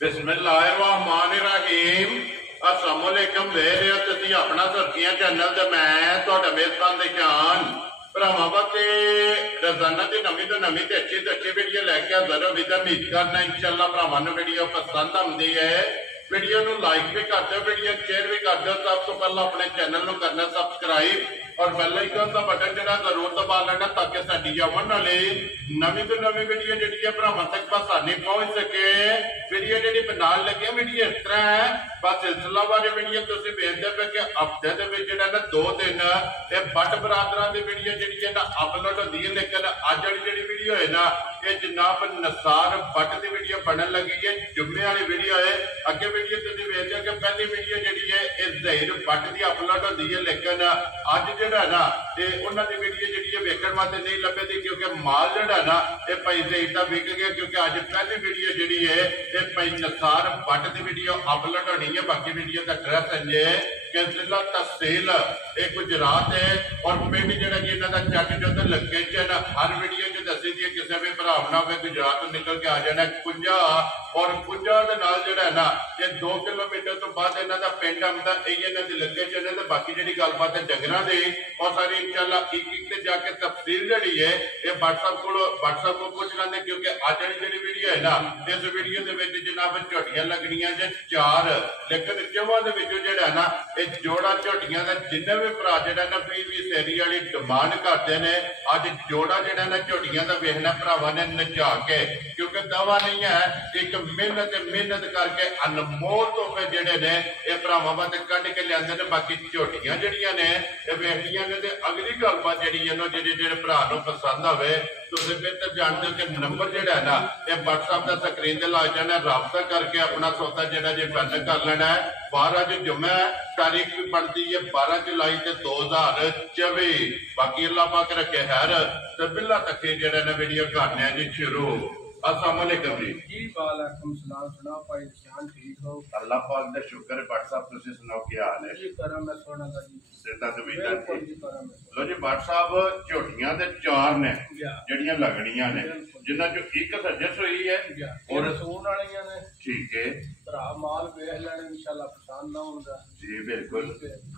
बिस्मिल्लाहिर्रहमानिर्रहीम। अस्सलाम वालेकुम। वे रहे हो तुसीं अपना सुर्खियां चैनल ते मैं तुहाडा मेज़बान निशान भरावां वास्ते रोजाना की नवीं तो नवीं ते अच्छी वीडियो लैके हाज़र हो। उम्मीद करना इंशाअल्लाह भरावां नूं वीडियो पसंद आउंदी है। वीडियो नूं लाइक भी कर दो, वीडियो शेयर भी कर दो। सब तो पहला अपने चैनल नूं करना सब्सक्राइब और बेल आइकन का बटन जरा जरूर दबा लेना ताकि साडी आवन वाली नवीं तो नवीं वीडियो जिहड़ी है भरावां तक आसानी पहुंच सके। वीडियो जिहड़ी बनाउण लगे वीडियो इस तरह है, बस सिलसिलावार वीडियो तुसीं वेखदे पे कि हफ्ते दे विच जिहड़ा ना 2 दिन ये बट बरादरां दी वीडियो जिहड़ी है ना अपलोड होंदी है। लेकिन अज वाली जिहड़ी वीडियो है ना ये जनाब नसार बट की वीडियो बनन लगी है, जुम्मे वाली वीडियो है। अगे वीडियो तुसीं वेखदे हो कि पहली वीडियो जिहड़ी है ये ज़हीर बट की अपलोड होंदी है। लेकिन अज जिहड़ा ना ये उन्हां दी वीडियो जिहड़ी है वेखण वास्ते नहीं लभदी क्योंकि माल जिहड़ा ना ये भाई ज़हीर दा विक गया। क्योंकि अज पहली वीडियो जिहड़ी है ये भाई नसार बट की वीडियो अपलोड होनी है। बाकी वीडियो का एड्रैस है कि जिला तहसील एक गुजरात है और पिंड जिहड़ा जी इन्हां दा चक जोधर लोकेशन हर वीडियो च दसी दी है। किसी भी भरा ना गुजरात तो निकल के आ जाना कुंजा और कुंजा दे नाल जिहड़ा है ना ये 2 किलोमीटर तो बाद इन्हां दा पिंड आउंदा। यही इन्हां दी लोकेशन है। तो बाकी जिहड़ी गलबात है डंगरां दी और सारी इंशाअल्लाह एक ते जाके तफसील जिहड़ी है ये व्हाट्सएप को पुछ लैंदे। क्योंकि अज वाली जिहड़ी वीडियो है ना इस वीडियो दे विच जनाब झोटियां लगनियां जे 4, लेकिन चौवां दे विचों जिहड़ा है ना ये जोड़ा झोटियां दा जिन्ने भी भरा जिहड़ा ना प्रीवियस एरिया वाली डिमांड करते हैं अज जोड़ा जिहड़ा ना झोटियां दा वेखना भरावां ने नचा के। क्योंकि दवा नहीं है, एक मेहनत करके अनमोल तोहफे जिहड़े ने ये भरावां वास्ते कढ के लिआंदे ने। बाकी झोटियां जिहड़ियां ने ये वेखदियां ने ते अगली गलबात जिहड़ी है ना जिहड़े भरा नूं पसंद आवे तुसीं बेहतर जानदे हो कि नंबर जिहड़ा है ना ये व्हाट्सएप का स्क्रीन ते ला जाना, राबता करके अपना सौदा जिहड़ा जे फाइनल कर लेना है। 12 जो जुम्मा तारीख भी बनती है 12 जुलाई 2024। बाकी अल्लाह पाक रखे खैर ते बिल्ला तक जिहड़ा ना वीडियो करने जी शुरू। अस्सलाम वालेकुम जी। वालेकुम सलाम। सुनाओ भाई निशान ठीक हो? अल्लाह पाक दा शुक्र है। व्हाट्सएप तुसीं सुनाओ क्या हाल है? जी करम है सोना दा जी। सिद्धा तो बेटा बिल्कुल जी करम है। लो जी व्हाट्सएप झोटियां दे 4 ने जड़ियां लगनियां ने जिन्हां चों एक सजस हुई है और सून वालियां ने। ठीक है भरा माल वेख लेने इंशाअल्लाह पसंद आउंदा जी। बिल्कुल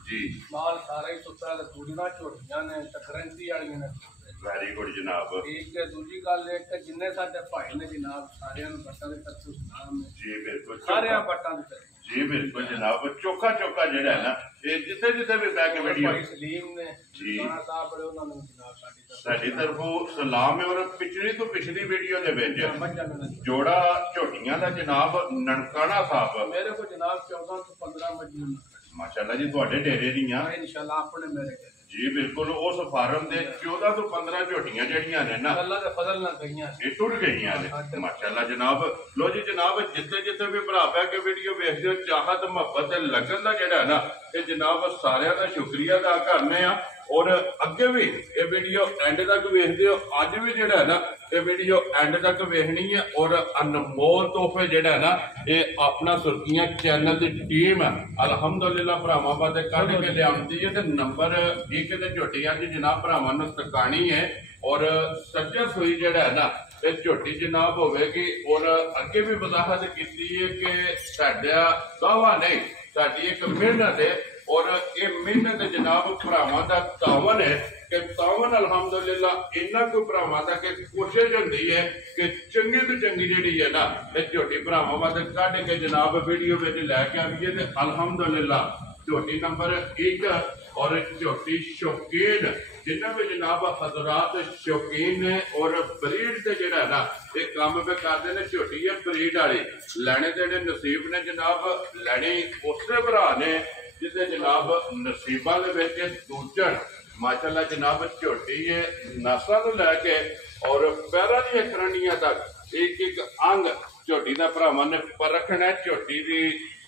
जी माल सारा ही सुथरा ते दूजियां झोटियां ने ते गारंटी वालियां ने। वेरी गुड जनाब। ठीक है। दूजी गल है कि जिन्ने साडे भाई ने जनाब सारियां नूं बट्टां दे तरफ सलाम है जी। बिल्कुल सारियां बट्टां दे तरफ जी। बिल्कुल जनाब। चोखा जिहड़ा है ना ये जिथे जिथे भी बैक वीडियो भाई सलीम ने जी साहब बड़े उन्हां नूं जनाब साडी तरफों सलाम है। और पिछली तो पिछली वीडियो दे विच जोड़ा झोटियां दा जनाब ननकाना साहब मेरे को जनाब 14 तो 15 मजदूर माशाअल्लाह जी तुहाडे डेरे दीयां इंशाअल्लाह अपने मेरे जी। बिल्कुल उस फार्म दे 14 तो 15 झोटियां जड़ियां ने ना अल्लाह दे फजल नाल गईयां ये टुट गईयां ने माशाअल्लाह जनाब। लो जी जनाब जिथे जिथे भी भरा पै के वीडियो वेखदे हो चाहत मुहब्बत लगन दा जेड़ा ना ये जनाब सारियां दा शुक्रिया अदा करने आ। और अगे भी ये वीडियो एंड तक वेखदे हो, अज भी जेड़ा है ना ये वीडियो एंड तक वेखनी है। और अनमोल तोहफे जेड़ा है ना ये अपना सुर्खियां चैनल की टीम अलहमदुलिल्लाह भरावां वास्ते कढ के लिआंदी है। ते नंबर एक ते झोटियां च जनाब भरावां नूं तकानी है। और सज्जा सूई जेड़ा है ना ये झोटी जनाब होवेगी। और अगे भी वजाहत की है कि साडा दावा नहीं साडी एक मेहनत है। और ये मेहनत जनाब भरावां दा तावन है कि तावन अलहमदुलिल्लाह इन्ना कोई भरावां तक कोशिश होंदी है कि चंगी तो चंगी जिहड़ी है ना ये झोटी भरावां वास्ते कढ के जनाब वीडियो विच लैके आईए। ते अलहमदुलिल्लाह झोटी नंबर 1 और झोटी शौकीन जिन्हें भी जनाब हजरात शौकीन ने और ब्रीड से जिहड़ा ना ये काम पे करते हैं झोटी है ब्रीड वाली लैने जेडे नसीब ने जनाब लैने उस भरा ने जिसे जनाब नसीबा के दूजन माशाअल्लाह जनाब झोटी है नसा तो लैके और पैरों दी खरंडियां तक एक एक अंग झोटी का भरावां ने परखना है। झोटी की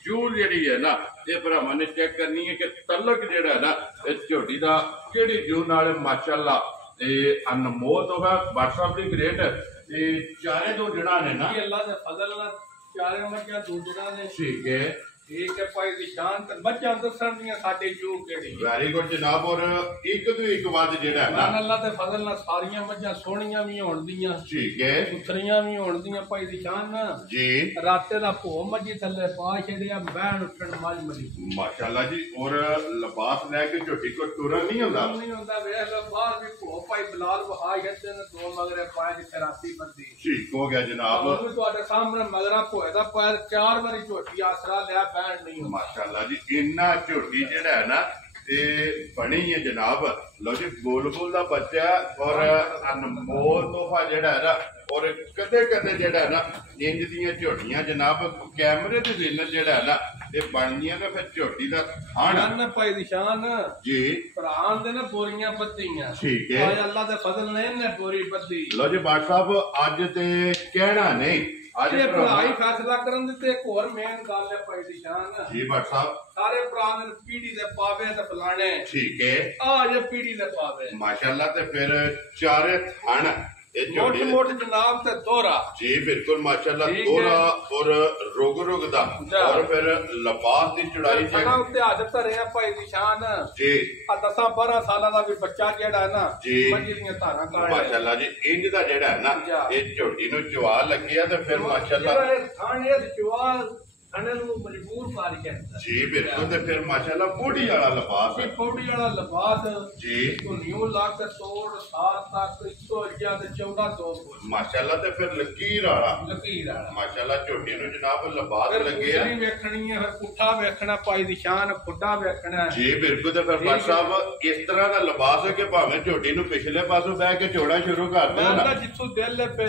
जूल जिहड़ी है ना ये भरावां ने चेक करनी है कि तलक जिहड़ा है ना इस झोटी का किहड़ी जूल नाल माशाअल्लाह ये अनमोल तो है। व्हाट्सएप की ग्रेट चारे दो जड़ा ने ना अल्लाह दे फजल नाल चारे मर्जियां दो जड़ा ने। ठीक है ਠੀਕ ਹੈ ਭਾਈ ਦੀ ਸ਼ਾਨ ਤੇ ਬੱਚਾ ਦੱਸਣ ਦੀਆਂ ਸਾਡੇ ਜੂ ਕਿਹੜੀ ਵੈਰੀ ਗੁੱਡ ਜਨਾਬ। ਔਰ ਇੱਕ ਤੋਂ ਇੱਕ ਵੱਧ ਜਿਹੜਾ ਹੈ ਨਾ ਅੱਲਾ ਦੇ ਫਜ਼ਲ ਨਾਲ ਸਾਰੀਆਂ ਮੱਝਾਂ ਸੋਹਣੀਆਂ ਵੀ ਹੋਣ ਦੀਆਂ, ਠੀਕ ਹੈ, ਸੁਥਰੀਆਂ ਵੀ ਹੋਣ ਦੀਆਂ ਭਾਈ ਦੀ ਸ਼ਾਨ ਜੀ। ਰਾਤੇ ਦਾ ਭੋ ਮੱਝੀ ਥੱਲੇ ਪਾ ਛੜਿਆ ਬਹਿਣ ਉੱਠਣ ਮੱਝ ਮਰੀ ਮਾਸ਼ਾਅੱਲਾ ਜੀ। ਔਰ ਲਿਬਾਸ ਲੈ ਕੇ ਝੋਟੀ ਕੋ ਤੁਰਨ ਨਹੀਂ ਹੁੰਦਾ, ਨਹੀਂ ਹੁੰਦਾ। ਵੇਖ ਲੋ ਬਾਹਰ ਵੀ ਭੋ ਭਾਈ ਬਲਾਲ ਵਹਾ ਜਾਂਦੇ ਨੇ ਦੋ ਮਗਰੇ ਪਾਏ ਦੀ ਖਰਾਸੀ ਬੰਦੀ ਠੀਕ ਹੋ ਗਿਆ ਜਨਾਬ। ਉਹ ਵੀ ਤੁਹਾਡੇ ਸਾਹਮਣੇ ਮਗਰਾ ਭੋਏ ਦਾ ਪੈਰ 4 ਵਾਰੀ ਝੋਟੀ ਆਸਰਾ ਲਿਆ ਬਹਿਣ ਨਹੀਂ ਹੁੰਦਾ। ਮਾਸ਼ਾਅੱਲਾ ਜੀ। ਇੰਨਾ ਝੋਟੀ ਜਿਹੜਾ ਹੈ ਨਾ ਤੇ ਬਣੀ ਹੈ ਜਨਾਬ। ਲੋ ਜੀ ਬੁਲਬੁਲ ਦਾ ਬੱਚਾ ਔਰ ਅਨਮੋਲ ਤੋਹਫਾ ਜਿਹੜਾ ਹੈ ਨਾ। ਔਰ ਕਦੇ ਕਦੇ ਜਿਹੜਾ ਹੈ ਨਾ ਇੰਜ ਦੀਆਂ ਝੋਟੀਆਂ ਜਨਾਬ ਕੈਮਰੇ ਦੇ ਵਿੱਚ ਜਿਹੜਾ ਹੈ ਨਾ ਤੇ ਬਣਦੀਆਂ ਨੇ ਫਿਰ ਝੋਟੀ ਦਾ ਖਾਣ ਭਾਈ ਦੀ ਸ਼ਾਨ ਜੀ। ਭਰਾ ਦੇ ਨਾ ਬੋਰੀਆਂ ਬੱਧੀਆਂ, ਠੀਕ ਹੈ, ਆਏ ਅੱਲਾ ਦੇ ਫਜ਼ਲ ਨੇ ਇਹਨੇ ਬੋਰੀ ਬੱਧੀ। ਲੋ ਜੀ ਬਾਟ ਸਾਹਿਬ ਅੱਜ ਤੇ ਕਹਿਣਾ ਨਹੀਂ, ਅੱਜ ਇਹ ਭਰਾ ਹੀ ਫੈਸਲਾ ਕਰਨ ਦੇ ਤੇ ਇੱਕ ਹੋਰ ਮੇਨ ਗੱਲ ਹੈ ਭਾਈ ਦੀ ਸ਼ਾਨ ਜੀ। ਬਾਟ ਸਾਹਿਬ ਸਾਰੇ ਭਰਾ ਨੇ ਪੀੜੀ ਦੇ ਪਾਵੇ ਤੇ ਫਲਾਣੇ, ਠੀਕ ਹੈ, ਆ ਜੇ ਪੀੜੀ ਦੇ ਪਾਵੇ ਮਾਸ਼ਾਅੱਲਾ। ਤੇ ਫਿਰ ਚਾਰੇ ਥਣ ਮੋਟ ਮੋਟ ਜਨਾਬ ਤੇ ਦੋਹਰਾ ਜੀ, ਬਿਲਕੁਲ ਮਾਸ਼ਾਅੱਲਾ। ਦੋਹਰਾ ਔਰ ਰੁਗ ਰੁਗ ਦਾ ਔਰ ਫਿਰ ਲਿਬਾਸ ਦੀ ਚੜਾਈ ਥਣਾ ਉੱਤੇ ਹੱਥ ਧਰਿਆ ਭਾਈ ਦੀ ਸ਼ਾਨ ਜੀ। ਆ 10-12 ਸਾਲਾਂ ਦਾ ਵੀ ਬੱਚਾ ਜਿਹੜਾ ਹੈ ਨਾ ਮੱਝੀ ਦੀਆਂ ਧਾਰਾਂ ਕਾੜ ਮਾਸ਼ਾਅੱਲਾ ਜੀ। ਇੰਜ ਦਾ ਜਿਹੜਾ ਹੈ ਨਾ ਇਹ ਝੋਟੀ ਨੂੰ ਚਵਾ ਲੱਗਿਆ ਤੇ ਫਿਰ ਮਾਸ਼ਾਅੱਲਾ ਜਿਹੜਾ ਥਾਣੇ ਦੇ ਚਵਾ ਥਾਣੇ ਨੂੰ ਮਜਬੂਰ ਪਾਰ ਕਰਦਾ ਜੀ, ਬਿਲਕੁਲ। ਤੇ ਫਿਰ ਮਾਸ਼ਾਅੱਲਾ ਪੌੜੀ ਵਾਲਾ ਲਿਬਾਸ ਇਹ ਪੌੜੀ ਵਾਲਾ ਲਿਬਾਸ ਜੀ। ਤੋਂ ਨਿਊ ਲੱਗ ਤੋੜ ਸਾਤ ਤੱਕ 111 ਤੇ 14 ਤੋਂ ਮਾਸ਼ਾਅੱਲਾ। ਤੇ ਫਿਰ ਲਕੀਰ ਵਾਲਾ ਮਾਸ਼ਾਅੱਲਾ ਝੋਟੀ ਨੂੰ ਜਨਾਬ ਲਿਬਾਸ ਲੱਗਿਆ। ਨਹੀਂ ਵੇਖਣੀ ਹੈ ਫਿਰ ਪੁੱਠਾ ਵੇਖਣਾ ਭਾਈ ਦੀ ਸ਼ਾਨ, ਖੁੱਡਾ ਵੇਖਣਾ ਜੀ, ਬਿਲਕੁਲ। ਤੇ ਫਿਰ ਬਾਦ ਸਾਹਿਬ ਇਸ ਤਰ੍ਹਾਂ ਦਾ ਲਿਬਾਸ ਹੈ ਕਿ ਭਾਵੇਂ ਝੋਟੀ ਨੂੰ ਪਿਛਲੇ ਪਾਸੋਂ ਬਹਿ ਕੇ ਝੋੜਾ ਸ਼ੁਰੂ ਕਰ ਦੇਣਾ, ਜਿੱਥੋਂ ਦਿਲ ਪੈ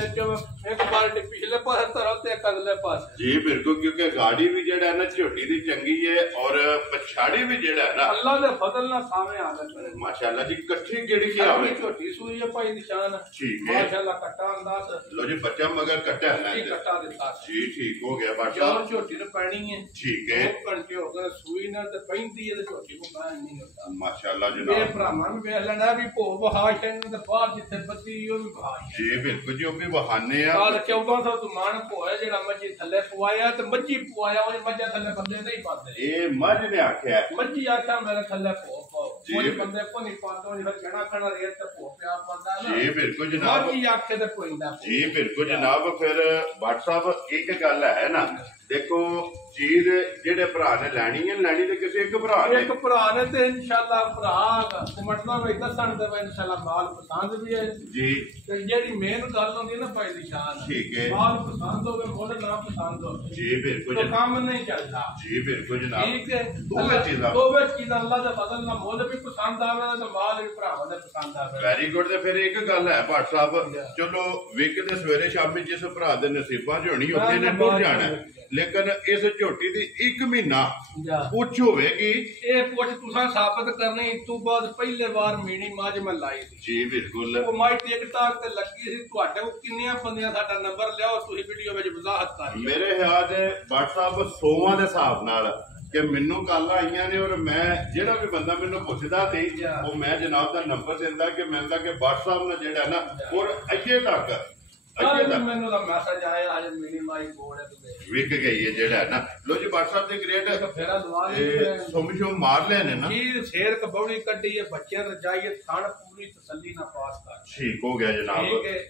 ਇੱਕ ਬਾਲਟੀ ਪਿਛਲੇ ਪਾਸੇ ਧਰੋ ਤੇ ਅਗਲੇ ਪਾਸੇ ਜੀ, ਬਿਲਕੁਲ। ਕਿਉਂਕਿ ਗਾੜੀ ਵੀ ਜਿਹੜਾ ਹੈ ਨਾ ਝੋਟੀ ਦੀ ਚੰਗੀ ਹੈ ਔਰ ਪਛਾੜੀ ਵੀ ਜਿਹੜਾ ਹੈ ਨਾ ਅੱਲਾ ਦੇ ਫਜ਼ਲ ਨਾਲ ਸਾਵੇਂ ਆ ਗਏ ਮਾਸ਼ਾਅੱਲਾ ਜੀ। ਇਕੱਠੀ ਕਿਹੜੀ ਕੀ ਆਵੇ ਝੋਟੀ ਸੂਈ ਹੈ ਭਾਈ ਦੀ ਸ਼ਾਨ, ਠੀਕ ਹੈ, ਮਾਸ਼ਾਅੱਲਾ ਕੱਟਾ ਅੰਦਾਜ਼। ਲੋ ਜੀ ਬੱਚਾ ਮਗਰ ਕੱਟਿਆ ਹੈ ਕੱਟਾ ਦਿੱਤਾ ਜੀ, ਠੀਕ ਹੋ ਗਿਆ ਬਾਦ ਸਾਹਿਬ। ਸਾਹਿਬ ਝੋਟੀ ਨੂੰ ਪੈਣੀ ਹੈ, ਠੀਕ ਹੈ, ਘੰਟੇ ਹੋ ਗਏ ਸੂਈ ਨਾਲ ਤੇ ਪੈਂਦੀ ਹੈ ਤੇ ਝੋਟੀ ਨੂੰ ਬਾਹਰ ਨਹੀਂ ਹੁੰਦਾ ਮਾਸ਼ਾਅੱਲਾ ਇਹ ਜਨਾਬ। ਭਰਾਵਾਂ ਨੂੰ ਵੇਖ ਲੈਣਾ ਵੀ ਭੋ ਵਹਾ ਸ਼ੈਨ ਤੇ ਬਾਹਰ ਜਿੱਥੇ ਬੱਤੀ ਉਹ ਵੀ ਵਹਾ ਜੀ, ਬਿਲਕੁਲ ਜੀ। ਉਹ ਵੀ ਬਹਾਨੇ ਆ। ਕੱਲ 1400 ਤੋਂ ਮਾਣ ਭੋਇਆ ਜਿਹੜਾ ਮੱਝੀ ਥੱਲੇ ਪਵਾਇਆ ਤੇ ਮੱਝੀ ਪਵਾਇਆ ਉਹ ਮੱਝਾਂ ਥੱਲੇ ਬੰਦੇ ਨਹੀਂ ਪਾਉਂਦੇ। ਇਹ ਮੱਝ ਨੇ ਆਖਿਆ ਮੱਝੀ ਆਖਿਆ ਮੇਰੇ ਥੱਲੇ ਭੋ ਪਾਓ, ਜੀ। ਕੋਈ ਬੰਦੇ ਕੋ ਨਹੀਂ ਪਾਉਂਦੇ ਉਹ ਫਿਰ ਜਣਾ ਖਣਾ ਰੇਤ ਤੇ ਭੋ ਪਿਆ ਪਾਉਂਦਾ ਨਾ ਜੀ, ਬਿਲਕੁਲ ਜਨਾਬ। ਮੱਝੀ ਆਖੇ ਤੇ ਪੋਇੰਦਾ ਜੀ, ਬਿਲਕੁਲ ਜਨਾਬ। ਫਿਰ ਬਾਦ ਸਾਹਿਬ ਇੱਕ ਗੱਲ ਹੈ ਨਾ, ਦੇਖੋ ਚੀਜ਼ ਜਿਹੜੇ ਭਰਾ ਨੇ ਲੈਣੀ ਹੈ ਲੈਣੀ ਤੇ ਕਿਸੇ ਇੱਕ ਭਰਾ ਨੇ, ਇੱਕ ਭਰਾ ਨੇ ਤੇ ਇਨਸ਼ਾਅੱਲਾ ਭਰਾ ਮਟਨਾ ਵੀ ਦੱਸਣ ਤੇ ਇਨਸ਼ਾਅੱਲਾ ਮਾਲ ਪਸੰਦ ਵੀ ਹੈ ਜੀ। ਤੇ ਜਿਹੜੀ ਮੇਨ ਗੱਲ ਹੁੰਦੀ ਨਾ ਭਾਈ ਦੀ ਸ਼ਾਨ, ਠੀਕ ਹੈ, ਮਾਲ ਪਸੰਦ ਹੋਵੇ ਮੁੱਲ ਨਾ ਪਸੰਦ ਹੋਵੇ ਜੀ, ਬਿਲਕੁਲ ਤਾਂ ਜਨਾਬ। ਕੰਮ ਨਹੀਂ ਚੱਲਦਾ ਜੀ, ਬਿਲਕੁਲ ਜਨਾਬ। ਠੀਕ ਹੈ, ਦੋਵੇਂ ਚੀਜ਼ਾਂ ਅੱਲਾ ਦਾ ਫਜ਼ਲ ਨਾਲ ਮੁੱਲ ਵੀ ਪਸੰਦ ਆਵੇ ਤੇ ਮਾਲ ਵੀ ਭਰਾਵਾਂ ਦੇ ਪਸੰਦ ਆਵੇ। Very good. ਤੇ ਫਿਰ ਇੱਕ ਗੱਲ ਹੈ ਭੱਟ ਸਾਹਿਬ, ਚਲੋ ਵਿਕਦੇ ਸਵੇਰੇ ਸ਼ਾਮੀ ਜਿਸ ਭਰਾ ਦੇ ਨਸੀਬਾਂ 'ਚ ਹੋਣੀ ਉੱਥੇ ਨੇ ਟੁੱਟ ਜਾਣਾ, ਲੇਕਿਨ ਇਸ ਝੋਟੀ ਦੀ 1 ਮਹੀਨਾ ਪੁੱਛ ਹੋਵੇਗੀ। ਇਹ ਪੁੱਛ ਤੁਸੀਂ ਸਾਬਤ ਕਰਨੀ ਇਸ ਤੋਂ ਬਾਅਦ ਪਹਿਲੇ ਵਾਰ ਮੀਣੀ ਮਾਝ ਮੈਂ ਲਾਈ ਸੀ ਜੀ, ਬਿਲਕੁਲ। ਉਹ ਮਾਈ ਟਿਕਟਾਕ ਤੇ ਲੱਗੀ ਸੀ। ਤੁਹਾਡੇ ਕੋਲ ਕਿੰਨੀਆਂ ਬੰਦਿਆਂ ਸਾਡਾ ਨੰਬਰ ਲਿਆਓ, ਤੁਸੀਂ ਵੀਡੀਓ ਵਿੱਚ ਵਜ਼ਾਹਤ ਕਰ। ਮੇਰੇ ਖਿਆਲ ਦੇ ਭੱਟ ਸਾਹਿਬ 100ਵਾਂ ਦੇ ਹਿਸਾਬ ਨਾਲ ਕਿ ਮੈਨੂੰ ਕੱਲ ਆਈਆਂ ਨੇ ਔਰ ਮੈਂ ਜਿਹੜਾ ਵੀ ਬੰਦਾ ਮੈਨੂੰ ਪੁੱਛਦਾ ਸੀ ਉਹ ਮੈਂ ਜਨਾਬ ਦਾ ਨੰਬਰ ਦਿੰਦਾ ਕਿ ਮਿਲਦਾ ਕਿ ਭੱਟ ਸਾਹਿਬ ਨੇ ਜਿਹੜਾ ਨਾ ਔਰ ਅੱਗੇ ਤੱਕ ਮੈਨੂੰ ਤਾਂ ਮੈਸੇਜ ਆਇਆ ਅੱਜ ਮੀਣੀ ਮਾਈ ਕੋਲ ਹੈ ਵਿਕ ਗਈ ਹੈ ਜਿਹੜਾ ਨਾ। ਲੋ ਜੀ ਭੱਟ ਸਾਹਿਬ ਦੇ ਗ੍ਰੇਡ ਫੇਰਾ ਦਵਾ ਸੁਮਸ਼ੋ ਮਾਰ ਲੈ ਨੇ ਨਾ ਕੀ ਸ਼ੇਰ ਕਬੌੜੀ ਕੱਢੀ ਹੈ ਬੱਚਿਆਂ ਰਜਾਈਏ ਥਣ ਪੂਰੀ ਤਸੱਲੀ ਨਾਲ ਪਾਸ ਕਰ। ਠੀਕ ਹੋ ਗਿਆ ਜਨਾਬ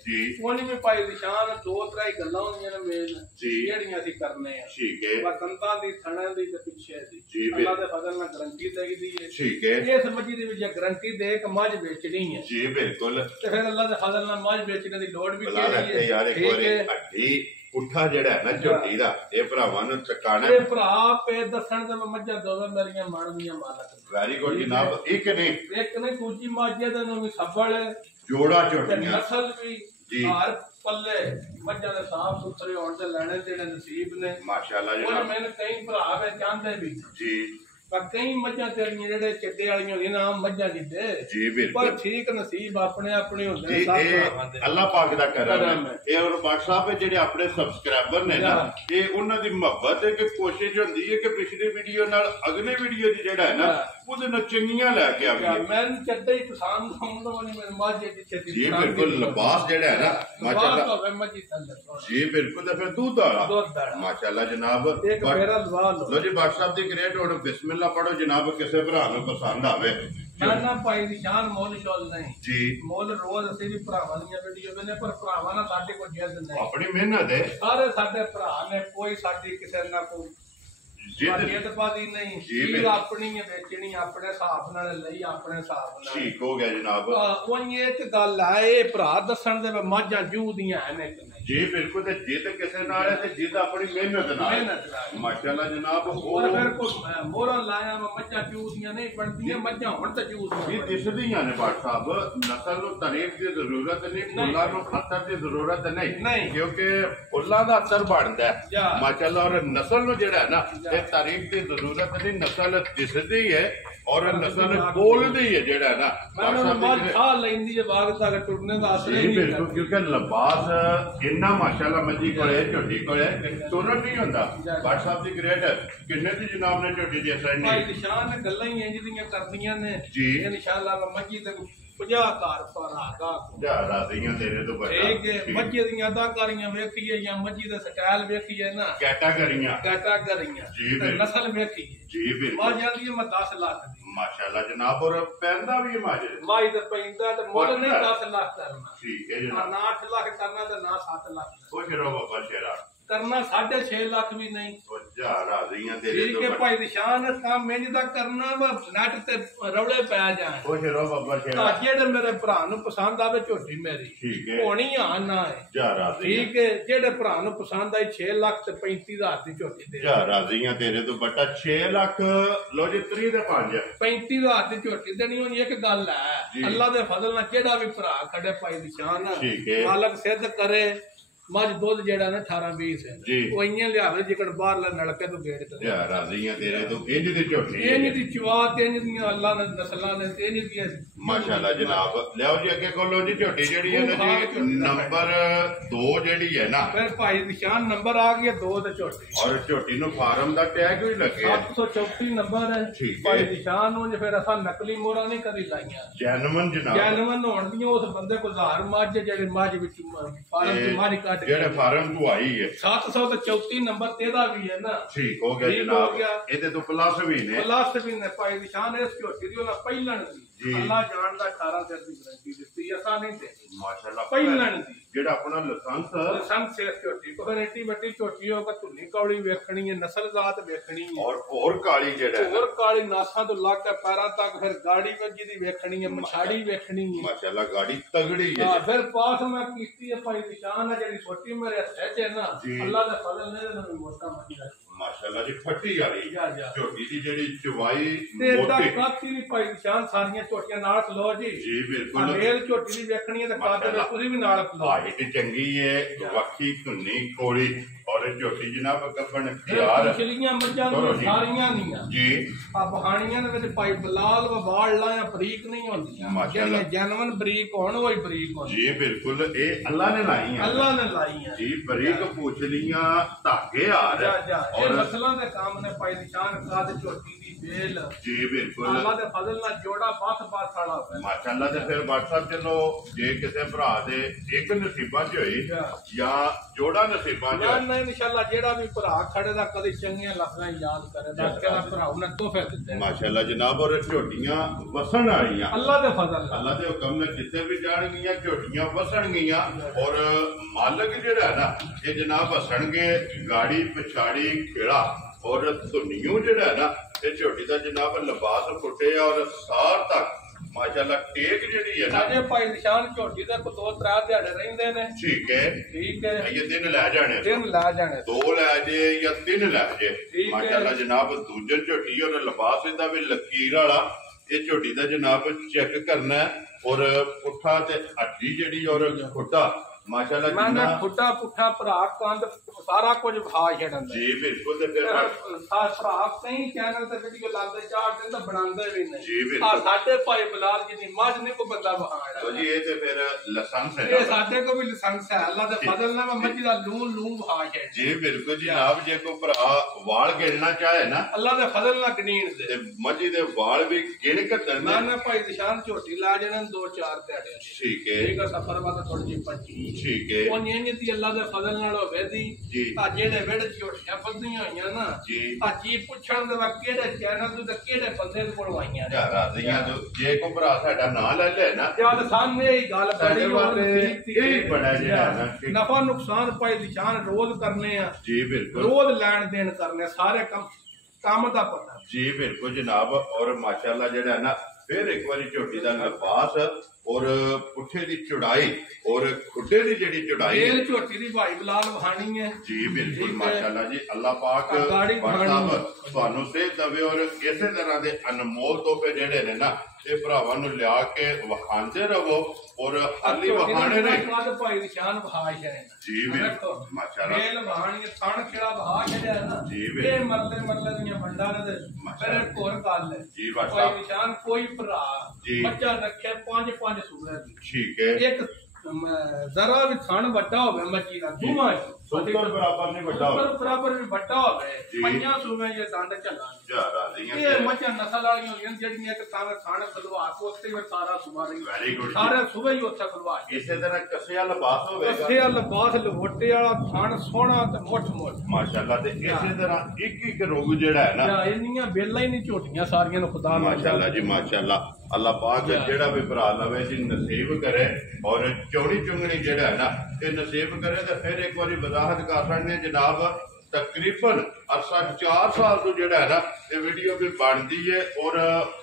ਜੀ। ਉਹਨੇ ਵੀ ਪਾਈ ਨਿਸ਼ਾਨ ਦੋ ਤਰ੍ਹਾਂ ਹੀ ਗੱਲਾਂ ਹੁੰਦੀਆਂ ਨੇ ਮੇਨ ਜੀ ਜਿਹੜੀਆਂ ਅਸੀਂ ਕਰਨੇ ਆ। ਠੀਕ ਹੈ, ਵਤਨਤਾਂ ਦੀ ਥਣਾਂ ਦੀ ਤੇ ਪਿੱਛੇ ਦੀ ਜੀ। ਅੱਲਾ ਦੇ ਫਜ਼ਲ ਨਾਲ ਗਰੰਟੀ ਦੇਈਦੀ ਹੈ। ਠੀਕ ਹੈ, ਇਹ ਸਮਝੀ ਦੇ ਵਿੱਚ ਗਰੰਟੀ ਦੇ ਕੇ ਮੱਝ ਵੇਚਣੀ ਹੈ ਜੀ, ਬਿਲਕੁਲ। ਤੇ ਫਿਰ ਅੱਲਾ ਦੇ ਫਜ਼ਲ ਨਾਲ ਮੱਝ ਵੇਚਣ ਦੀ ਲੋੜ ਵੀ ਕਿਹੜੀ ਹੈ ਯਾਰ। ਇੱਕ ਵਾਰੀ ਅੱਡੀ ਪੁੱਠਾ ਜਿਹੜਾ ਹੈ ਨਾ ਝੋਟੀ ਦਾ ਇਹ ਭਰਾਵਾਂ ਨੂੰ ਚਕਾਣਾ। ਇਹ ਭਰਾ ਪੇ ਦੱਸਣ ਤੇ ਮੱਝਾਂ ਦੋਵੇਂ ਮੇਰੀਆਂ ਮਣਦੀਆਂ ਮਾਲਕ। ਵੈਰੀ ਗੁੱਡ ਜਨਾਬ। ਇੱਕ ਨੇ ਦੂਜੀ ਮਾਝੇ ਦਾ ਨੂੰ ਵੀ ਸੱਬਲ ਜੋੜਾ ਝੋਟੀਆਂ ਨਸਲ ਵੀ ਜੀ। ਹਰ ਪੱਲੇ ਮੱਝਾਂ ਦੇ ਸਾਫ ਸੁਥਰੇ ਹੋਣ ਤੇ ਲੈਣੇ ਦੇਣੇ ਨਸੀਬ ਨੇ ਮਾਸ਼ਾਅੱਲਾ ਉਹ ਜਨਾਬ। ਮੈਨੂੰ ਕਈ ਭਰਾ ਵੇ ਚਾਹੁੰਦੇ ਵੀ ਜੀ ਪਰ ਕਈ ਮੱਝਾਂ ਤੇਰੀਆਂ ਜਿਹੜੇ ਚਿੱਟੇ ਵਾਲੀਆਂ ਹੁੰਦੀਆਂ ਨਾ ਮੱਝਾਂ ਜਿੱਦੇ ਜੀ ਬਿਲकुल ਪਰ ਠੀਕ ਨਸੀਬ ਆਪਣੇ ਆਪਣੇ ਹੁੰਦੇ ਨੇ ਜੀ ਸਭ ਇਹ ਭਰਾਵਾਂ ਦੇ ਅੱਲਾਹ ਪਾਕ ਦਾ ਕਰਮ ਕਰਮ ਹੈ ਹੈ। ਇਹ ਔਰ ਬਾਦਸ਼ਾਹ ਸਾਹਿਬ ਜਿਹੜੇ ਆਪਣੇ ਸਬਸਕ੍ਰਾਈਬਰ ਨੇ ਨਾ ਇਹ ਉਹਨਾਂ ਦੀ ਮੁਹੱਬਤ ਹੈ ਕਿ ਕੋਸ਼ਿਸ਼ ਹੁੰਦੀ ਹੈ ਕਿ ਪਿਛਲੀ ਵੀਡੀਓ ਨਾਲ ਅਗਲੇ ਵੀਡੀਓ ਦੀ ਜਿਹੜਾ ਹੈ ਨਾ ਉਹਦੇ ਨਾਲ ਚੰਗੀਆਂ ਲੈ ਕੇ ਆਈਏ ਮੈਂ ਚੱਡੇ ਹੀ ਪਸੰਦ ਹੁੰਦਾ ਵਾਲੀ ਮੇਰੇ ਮਾਝੇ ਦੀ ਛੇਤੀ ਜੀ ਬਿਲकुल ਲਿਬਾਸ ਜਿਹੜਾ ਹੈ ਨਾ ਮਾਸ਼ਾਅੱਲਾ ਹੋਵੇ ਮੱਝੀ ਥੱਲੇ ਜੀ ਬਿਲकुल ਤੇ ਫਿਰ ਦੁੱਧ ਵਾਲਾ ਮਾਸ਼ਾਅੱਲਾ ਜਨਾਬ ਇੱਕ ਫੇਰਾ ਲਵਾ ਲਓ ਲੋ ਜੀ ਬਾਦਸ਼ਾਹ ਸਾਹਿਬ ਦੀ ਗ੍ਰੇਟ ਹੁਣ ਬਿਸਮਿਲ੍ਲਾ ਪੜੋ ਜਨਾਬ ਕਿਸੇ ਭਰਾ ਨੂੰ ਪਸੰਦ ਆਵੇ ਨਾ ਭਾਈ ਦੀ ਸ਼ਾਨ ਮੁੱਲ ਸ਼ੋਲ ਨਹੀਂ ਜੀ ਮੁੱਲ ਰੋਜ਼ ਅਸੀਂ ਵੀ ਭਰਾਵਾਂ ਦੀਆਂ ਵੀਡੀਓ ਨੇ ਪਰ ਭਰਾਵਾਂ ਨਾਲ ਸਾਡੇ ਕੋਲ ਜਿੱਦ ਨਹੀਂ ਆਪਣੀ ਮਿਹਨਤ ਹੈ ਸਾਰੇ ਸਾਡੇ ਭਰਾ ਨੇ ਕੋਈ ਸਾਡੀ ਕਿਸੇ ਨਾਲ ਕੋਈ ਜਿੱਦਬਾਜ਼ੀ ਨਹੀਂ ਚੀਜ਼ ਆਪਣੀ ਹੈ ਵੇਚਣੀ ਆਪਣੇ ਹਿਸਾਬ ਨਾਲ ਲਈ ਆਪਣੇ ਹਿਸਾਬ ਨਾਲ ਠੀਕ ਹੋ ਗਿਆ ਜਨਾਬ ਉਹ ਇੱਕ ਗੱਲ ਹੈ ਇਹ ਭਰਾ ਦੱਸਣ ਦੇ ਮੱਝਾਂ ਜੂ ਦੀਆਂ ਨੇ ਕਿ ਨਹੀਂ ਜੀ ਬਿਲਕੁਲ ਤੇ ਜਿੱਦ ਕਿਸੇ ਨਾਲ ਹੈ ਤੇ ਜਿੱਦ ਆਪਣੀ ਮਿਹਨਤ ਨਾਲ ਮਾਸ਼ਾਅੱਲਾ ਜਨਾਬ ਹੋਰ ਫਿਰ ਕੋਈ ਮੋਹਰਾਂ ਲਾਇਆ ਮੱਝਾਂ ਜੂ ਦੀਆਂ ਨਹੀਂ ਬਣਦੀਆਂ ਮੱਝਾਂ ਹੁਣ ਤਾਂ ਜੂ ਇਹ ਦਿਸਦੀਆਂ ਨੇ ਬਾਦ ਸਾਹਿਬ ਨਸਲ ਨੂੰ ਤਰੀਕ ਦੀ ਜ਼ਰੂਰਤ ਨਹੀਂ ਫੁੱਲਾਂ ਨੂੰ ਅਸਰ ਦੀ ਜ਼ਰੂਰਤ ਨਹੀਂ ਕਿਉਂਕਿ ਫੁੱਲਾਂ ਦਾ ਅਸਰ ਬਣਦਾ ਹੈ ਮਾਸ਼ਾਅੱਲਾ ਔਰ ਨਸਲ ਨੂੰ ਜਿਹੜਾ ਹੈ ਨਾ ਇਹ ਤਾਰੀਖ ਦੀ ਜ਼ਰੂਰਤ ਨਹੀਂ ਨਸਲ ਦਿਸਦੀ ਹੈ ਔਰ ਨਸਲ ਬੋਲਦੀ ਹੈ ਜਿਹੜਾ ਹੈ ਨਾ ਮੱਝ ਖਾ ਲੈਂਦੀ ਹੈ ਬਾਗ ਤੱਕ ਟੁਰਨੇ ਦਾ ਅਸਰ ਨਹੀਂ ਬਿਲਕੁਲ ਕਿਉਂਕਿ ਲਿਬਾਸ ਇੰਨਾ ਮਾਸ਼ਾਅੱਲਾ ਮੱਝੀ ਕੋਲੇ ਝੋਟੀ ਕੋਲੇ ਤੁਰਨ ਨਹੀਂ ਹੁੰਦਾ ਬਾਦ ਸਾਹਿਬ ਦੀ ਗ੍ਰੇਟ ਕਿੰਨੇ ਦੀ ਜਨਾਬ ਨੇ ਝੋਟੀ ਦੀ ਅਸਾਈ ਭਾਈ ਨਿਸ਼ਾਨ ਗੱਲਾਂ ਹੀ ਇੰਜ ਦੀਆਂ ਕਰਦੀਆਂ ਨੇ ਜੀ ਇਹ ਨਿਸ਼ਾਨ ਮੱਝੀ ਤੇ 50,000 ਪਰ ਆਗਾ ਜ਼ਿਆਦਾ ਦੀਆਂ ਤੇਰੇ ਤੋਂ ਬੜਾ ਠੀਕ ਮੱਝੀ ਦੀਆਂ ਅਦਾਕਾਰੀਆਂ ਵੇਖੀਏ ਜਾਂ ਮੱਝੀ ਦਾ ਸਟਾਈਲ ਵੇਖੀਏ ਨਾ ਕੈਟਾਗਰੀਆਂ ਜੀ ਨਸਲ ਵੇਖੀਏ ਜੀ ਬਿਲਕੁਲ ਮਾਂ ਜਾਂਦੀ ਹੈ ਮੈਂ 10 ਲੱਖ ਦੀ ਮਾਸ਼ਾਅੱਲਾ ਜਨਾਬ ਔਰ ਪੈਂਦਾ ਵੀ ਮਾਜੇ ਮਾਈ ਤੇ ਪੈਂਦਾ ਤੇ ਮੁੱਲ ਨਹੀਂ 10 ਲੱਖ ਕਰਨਾ ਠੀਕ ਹੈ ਜਨਾਬ ਨਾ 8 ਲੱਖ ਕਰਨਾ ਤੇ ਨਾ 7 ਲੱਖ ਖੁਸ਼ ਰਹੋ ਬਾਬਾ ਸ਼ੇਰਾ ਕਰਨਾ 6.5 ਲੱਖ ਵੀ ਨਹੀਂ ਜਾ ਰਾਜ਼ੀਆਂ ਤੇਰੇ ਠੀਕ ਹੈ ਭਾਈ ਨਿਸ਼ਾਨ ਕੰਮ ਇੰਜ ਦਾ ਕਰਨਾ ਵਾ ਨੈਟ ਤੇ ਰੌਲੇ ਪੈ ਜਾਣ ਖੁਸ਼ ਰਹੋ ਬਾਬਾ ਸ਼ੇਰਾ ਜਿਹੜੇ ਮੇਰੇ ਭਰਾ ਨੂੰ ਪਸੰਦ ਆਵੇ ਝੋਟੀ ਮੇਰੀ ਠੀਕ ਹੈ ਹੋਣੀ ਆ ਨਾ ਹੈ ਜਾ ਰਾਜ਼ੀਆਂ ਠੀਕ ਹੈ ਜਿਹੜੇ ਭਰਾ ਨੂੰ ਪਸੰਦ ਆਈ 6 ਲੱਖ ਤੇ 35,000 ਦੀ ਝੋਟੀ ਦੇ ਜਾ ਰਾਜ਼ੀਆਂ ਤੇਰੇ ਤੋਂ ਬੱਟਾ 6 ਲੱਖ ਲੋ ਜੀ 3 ਦੇ 5 35,000 ਦੀ ਝੋਟੀ ਦੇਣੀ ਹੋਣੀ ਇੱਕ ਗੱਲ ਹੈ ਅੱਲਾ ਦੇ ਫਜ਼ਲ ਨਾਲ ਜਿਹੜਾ ਵੀ ਭਰਾ ਖੜੇ ਭਾਈ ਨਿਸ਼ਾਨ ਮਾਲਕ ਸਿੱਧ ਕਰੇ ਮੱਝ ਦੁੱਧ ਜਿਹੜਾ ਨਾ 18-20 ਹੈ ਉਹ ਇੰਨੇ ਲਿਆਵੇ ਜਿਕੜ ਬਾਹਰ ਨਲਕੇ ਤੋਂ ਗੇੜ ਤੇ ਯਾ ਰਾਜ਼ੀਆਂ ਤੇਰੇ ਤੋਂ ਇੰਜ ਦੀ ਝੋਟੀ ਇੰਜ ਦੀ ਚਵਾਤ ਇੰਜ ਦੀਆਂ ਅੱਲਾ ਨੇ ਨਸਲਾਂ ਨੇ ਇੰਜ ਦੀਆਂ ਮਾਸ਼ਾਅੱਲਾ ਜਨਾਬ ਲਿਆਓ ਜੀ ਅੱਗੇ ਕੋਲੋ ਜੀ ਝੋਟੀ ਜਿਹੜੀ ਹੈ ਨਾ ਜੀ ਨੰਬਰ 2 ਜਿਹੜੀ ਹੈ ਨਾ ਫਿਰ ਭਾਈ ਨਿਸ਼ਾਨ ਨੰਬਰ ਆ ਗਿਆ 2 ਤੇ ਝੋਟੀ ਔਰ ਝੋਟੀ ਨੂੰ ਫਾਰਮ ਦਾ ਟੈਗ ਵੀ ਲੱਗਿਆ 734 ਨੰਬਰ ਹੈ ਭਾਈ ਨਿਸ਼ਾਨ ਨੂੰ ਫਿਰ ਅਸਾਂ ਨਕਲੀ ਮੋਹਰਾਂ ਨਹੀਂ ਕਦੀ ਲਾਈਆਂ ਜੈਨੂਇਨ ਜਨਾਬ ਜੈਨੂਇਨ ਹੋਣ ਦੀਆਂ ਉਸ ਬੰਦੇ ਕੋਲ 1000 ਮੱਝ ਜਿਹੜੇ ਮੱਝ ਵਿੱਚ ਫਾਰਮ ਦੀ ਮੱਝ ਜਿਹੜੇ ਫਾਰਮ ਤੋਂ ਆਈ ਹੈ 734 ਨੰਬਰ ਤੇ ਦਾ ਵੀ ਹੈ ਨਾ ਠੀਕ ਹੋ ਗਿਆ ਜਨਾਬ ਇਹਦੇ ਤੋਂ ਪਲੱਸ ਵੀ ਨੇ ਭਾਈ ਨਿਸ਼ਾਨ ਇਸ ਝੋਟੀ ਦੀ ਉਹਨਾਂ ਪਹਿਲਣ ਦੀ ਅੱਲਾ ਜਾਣਦਾ 18 ਦਿਨ ਦੀ ਗਾਰੰਟੀ ਦਿੱਤੀ ਅਸਾਂ ਨਹੀਂ ਤੇ ਮਾਸ਼ਾਅੱਲਾ ਪਹਿਲਣ ਦੀ ਜਿਹੜਾ ਆਪਣਾ ਲਾਇਸੈਂਸ ਸੇ ਝੋਟੀ ਕੋਈ ਐਟੀ ਵੱਟੀ ਝੋਟੀ ਹੋਗਾ ਧੁੰਨੀ ਕੌੜੀ ਵੇਖਣੀ ਹੈ ਨਸਲ ਜ਼ਾਤ ਵੇਖਣੀ ਹੈ ਔਰ ਹੋਰ ਕਾਲੀ ਜਿਹੜਾ ਹੋਰ ਕਾਲੀ ਨਾਸਾਂ ਤੋਂ ਲੱਗ ਕੇ ਪੈਰਾਂ ਤੱਕ ਫਿਰ ਗਾੜੀ ਵੱਜੀ ਦੀ ਵੇਖਣੀ ਹੈ ਮਛਾੜੀ ਵੇਖਣੀ ਹੈ ਮਾਸ਼ਾਅੱਲਾ ਗਾੜੀ ਤਗੜੀ ਹੈ ਫਿਰ ਪਾਸ ਮੈਂ ਕੀਤੀ ਹੈ ਭਾਈ ਨਿਸ਼ਾਨ ਹੈ ਜਿਹੜੀ ਛੋਟੀ ਮੇਰੇ ਹੱਥ 'ਚ ਹੈ ਨਾ ਅੱਲਾ ਦਾ ਫਜ਼ਲ ਨੇ ਮੈਨੂੰ ਮੋਟਾ ਮੰਨਿਆ ਮਾਸ਼ਾਅੱਲਾ ਜੀ ਫੱਟੀ ਵਾਲੀ ਝੋਟੀ ਦੀ ਜਿਹੜੀ ਚਵਾਈ ਮੋਟੀ ਕਾਤੀ ਨਹੀਂ ਭਾਈ ਨਿਸ਼ਾਨ ਸਾਰੀਆਂ ਝੋਟੀਆਂ ਨਾਲ ਖਲੋ ਜੀ ਜੀ ਬਿਲਕੁਲ ਮੇਲ ਝੋਟੀ ਦੀ ਵੇਖਣੀ ਹੈ ਤੇ ਕਾਦੇ ਵਿੱਚ ਤੁਸੀਂ ਵੀ ਨਾਲ ਖਲੋ ਹਾਈਟ ਚੰਗੀ ਹੈ ਵੱਖੀ ਧੁੰਨੀ ਕੋਲੀ ਔਰ ਝੋਟੀ ਜਨਾਬ ਗੱਬਣ ਪਿਆਰ ਪਿਛਲੀਆਂ ਮੱਝਾਂ ਸਾਰੀਆਂ ਨੀਆਂ ਜੀ ਆ ਬਹਾਣੀਆਂ ਦੇ ਵਿੱਚ ਭਾਈ ਬਲਾਲ ਵਾਲ ਲਾਇਆ ਬਰੀਕ ਨਹੀਂ ਹੁੰਦੀਆਂ ਜਿਹੜੀਆਂ ਜੈਨੂਇਨ ਬਰੀਕ ਹੋਣ ਉਹ ਹੀ ਬਰੀਕ ਹੋਣ ਜੀ ਬਿਲਕੁਲ ਇਹ ਅੱਲਾ ਨੇ ਲਾਈਆਂ ਅੱਲਾ ਨੇ ਲਾਈਆਂ ਜੀ ਬਰੀਕ ਪੁੱਛਲੀਆਂ ਧਾਗੇ ਆ ਇਹ ਮਸਲਾਂ ਦੇ ਕੰਮ ਨੇ ਭਾਈ ਨਿਸ਼ਾਨ ਕਾਦ ਝੋਟੀ ਦੀ ਬੇਲ ਜੀ ਬਿਲਕੁਲ ਅੱਲਾ ਦੇ ਫਜ਼ਲ ਨਾਲ ਜੋੜਾ ਬਾਤ ਵਾਲਾ ਹੋਵੇ ਮਾਸ਼ਾਅੱਲਾ ਤੇ ਫਿਰ WhatsApp ਚਲੋ ਜੇ ਕਿਸੇ ਭਰਾ ਦੇ ਇੱਕ ਨਸੀਬਾਂ 'ਚ ਹੋਈ ਜਾਂ ਜੋੜਾ ਨਸੀਬਾਂ 'ਚ ਨਹੀਂ ਇਨਸ਼ਾਅੱਲਾ ਜਿਹੜਾ ਵੀ ਭਰਾ ਖੜੇ ਦਾ ਕਦੇ ਚੰਗੀਆਂ ਲਫ਼ਜ਼ਾਂ ਯਾਦ ਕਰੇ ਤਾਂ ਕਿਹੜਾ ਭਰਾ ਉਹਨੇ ਤੋਹਫੇ ਦਿੱਤੇ ਮਾਸ਼ਾਅੱਲਾ ਜਨਾਬ ਔਰ ਝੋਟੀਆਂ ਵਸਣ ਵਾਲੀਆਂ ਅੱਲਾ ਦੇ ਫਜ਼ਲ ਅੱਲਾ ਦੇ ਹੁਕਮ ਨਾਲ ਜਿੱਥੇ ਵੀ ਜਾਣਗੀਆਂ ਝੋਟੀਆਂ ਵਸਣਗੀਆਂ ਔਰ ਮਾਲਕ ਜਿਹੜਾ ਹੈ ਨਾ ਇਹ ਜਨਾਬ ਹੱਸਣਗੇ ਗਾੜੀ ਪਛਾੜੀ ਖੇੜਾ ਔਰ ਧੁੰਨੀਓ ਜਿਹੜਾ ਹੈ ਨਾ ਇਹ ਝੋਟੀ ਦਾ ਜਨਾਬ ਲਿਬਾਸ ਫੁੱਟੇ ਔਰ ਸਾਰ ਤੱਕ ਮਾਸ਼ਾਅੱਲਾ ਟੇਕ ਜਿਹੜੀ ਹੈ ਨਾ ਅਜੇ ਭਾਈ ਨਿਸ਼ਾਨ ਝੋਟੀ ਦਾ ਕੋ 2-3 ਦਿਹਾੜੇ ਰਹਿੰਦੇ ਨੇ ਠੀਕ ਹੈ ਇਹ ਦਿਨ ਲੈ ਜਾਣੇ 2 ਲੈ ਜੇ ਜਾਂ 3 ਲੈ ਜੇ ਮਾਸ਼ਾਅੱਲਾ ਜਨਾਬ ਦੂਜੇ ਝੋਟੀ ਔਰ ਲਿਬਾਸ ਇਹਦਾ ਵੀ ਲਕੀਰ ਵਾਲਾ ਇਹ ਝੋਟੀ ਦਾ ਜਨਾਬ ਚੈੱਕ ਕਰਨਾ ਔਰ ਪੁੱਠਾ ਤੇ ਹੱਡੀ ਜਿਹੜੀ ਔਰ ਖੁੱਟਾ माशाल्लाह मैं खुटा पुठा भरा कंद सारा कुछ भा छड़न जी बिल्कुल ते फिर भरा कई चैनल ते वीडियो लाते चार दिन तो बनांदे भी नहीं जी बिल्कुल साडे भाई बिलाल जी दी मज नहीं को बंदा बहाना तो जी ये ते फिर लाइसेंस है ये साडे को भी लाइसेंस है अल्लाह दे फजल नाल मैं मजी दा लून भा छड़ जी बिल्कुल जनाब जे को भरा वाल गिनना चाहे ना अल्लाह दे फजल नाल गनीन दे ते मजी दे वाल भी गिन के दरने मैं भाई निशान झोटी ला जने 2-4 दिहाड़े ठीक है ठीक है सफर वाला थोड़ी जी पची ठीक है ਉਹ ਨਹੀਂ ਤੀ ਅੱਲਾ ਦੇ ਫਜ਼ਲ ਨਾਲ ਹੋਵੇ ਦੀ ਆ ਜਿਹੜੇ ਵਿਹੜੇ ਝੋਟੀਆਂ ਪੱਦੀਆਂ ਹੋਈਆਂ ਨਾ ਆ ਜੀ ਪੁੱਛਣ ਦੇ ਵਾ ਕਿਹੜੇ ਚੈਨਲ ਤੋਂ ਤੇ ਕਿਹੜੇ ਬੰਦੇ ਦੇ ਕੋਲ ਆਈਆਂ ਯਾਰ ਰਾਜ਼ੀਆਂ ਤੋਂ ਜੇ ਕੋ ਭਰਾ ਸਾਡਾ ਨਾਂ ਲੈ ਲੈ ਨਾ ਜਦ ਸਾਹਮਣੇ ਇਹ ਗੱਲ ਬੜੀ ਇਹ ਬੜਾ ਜਿਹੜਾ ਨਾ ਨਫਾ ਨੁਕਸਾਨ ਪਾਈ ਨਿਸ਼ਾਨ ਰੋਜ਼ ਕਰਨੇ ਆ ਜੀ ਬਿਲਕੁਲ ਰੋਜ਼ ਲੈਣ ਦੇਣ ਕਰਨੇ ਸਾਰੇ ਕੰਮ ਦਾ ਪਤਾ ਜੀ ਬਿਲकुल जनाब और माशाल्लाह जेड़ा है ना फिर एक बारी झोटी दा लिबास और पुठे दी चौड़ाई और खुडे दी जेड़ी चौड़ाई ये झोटी दी भाई बिलाल वहानी है जी बिल्कुल माशाल्लाह जी अल्लाह पाक ਤੁਹਾਨੂੰ सेहत दवे और इसे तरह दे अनमोल तोहफे जेड़े ने ना ते भरावां नूं लिया के वखांदे रहो और हाली वखाने ने काद भाई निशान वहाज है जी बिल्कुल माशाल्लाह मेल वहानी थण केड़ा वहाज है ना जी ये मरले दी बंडा ने मेरे कोल गल है जी भाई निशान कोई भरा बच्चा रखे 5 सूबे ठीक है एक जरा भी थण वड्डा होवे मच्छी दा दूमा सुपर बराबर नहीं वड्डा होवे सुपर बराबर भी वड्डा होवे पंजा सूबे ये दंड चला जा राजियां ये मच्छा नस्ल वाली होंदियां जेड़ियां कि तावे थण खलवा को उत्ते में सारा सुबह रही वेरी गुड सारे सुबह ही उत्ते खलवा इसे तरह कसिया लिबास होवेगा कसिया लिबास लवोटे वाला थण सोहना ते मोट माशाल्लाह ते इसे तरह एक रोग जेड़ा है ना इन्नियां बेला ही नहीं झोटियां सारियां नु खुदा माशाल्लाह जी माशाल्लाह अल्लाह पाक जेड़ा भी भरा लवे जी नसीब करे और चौड़ी चुंगनी जेड़ा है ना ये नसीब करे तो फिर एक बार वजाहत कर सकते जनाब तकरीबन अरसा 4 साल तो जेड़ा है ना ये वीडियो भी बनती है और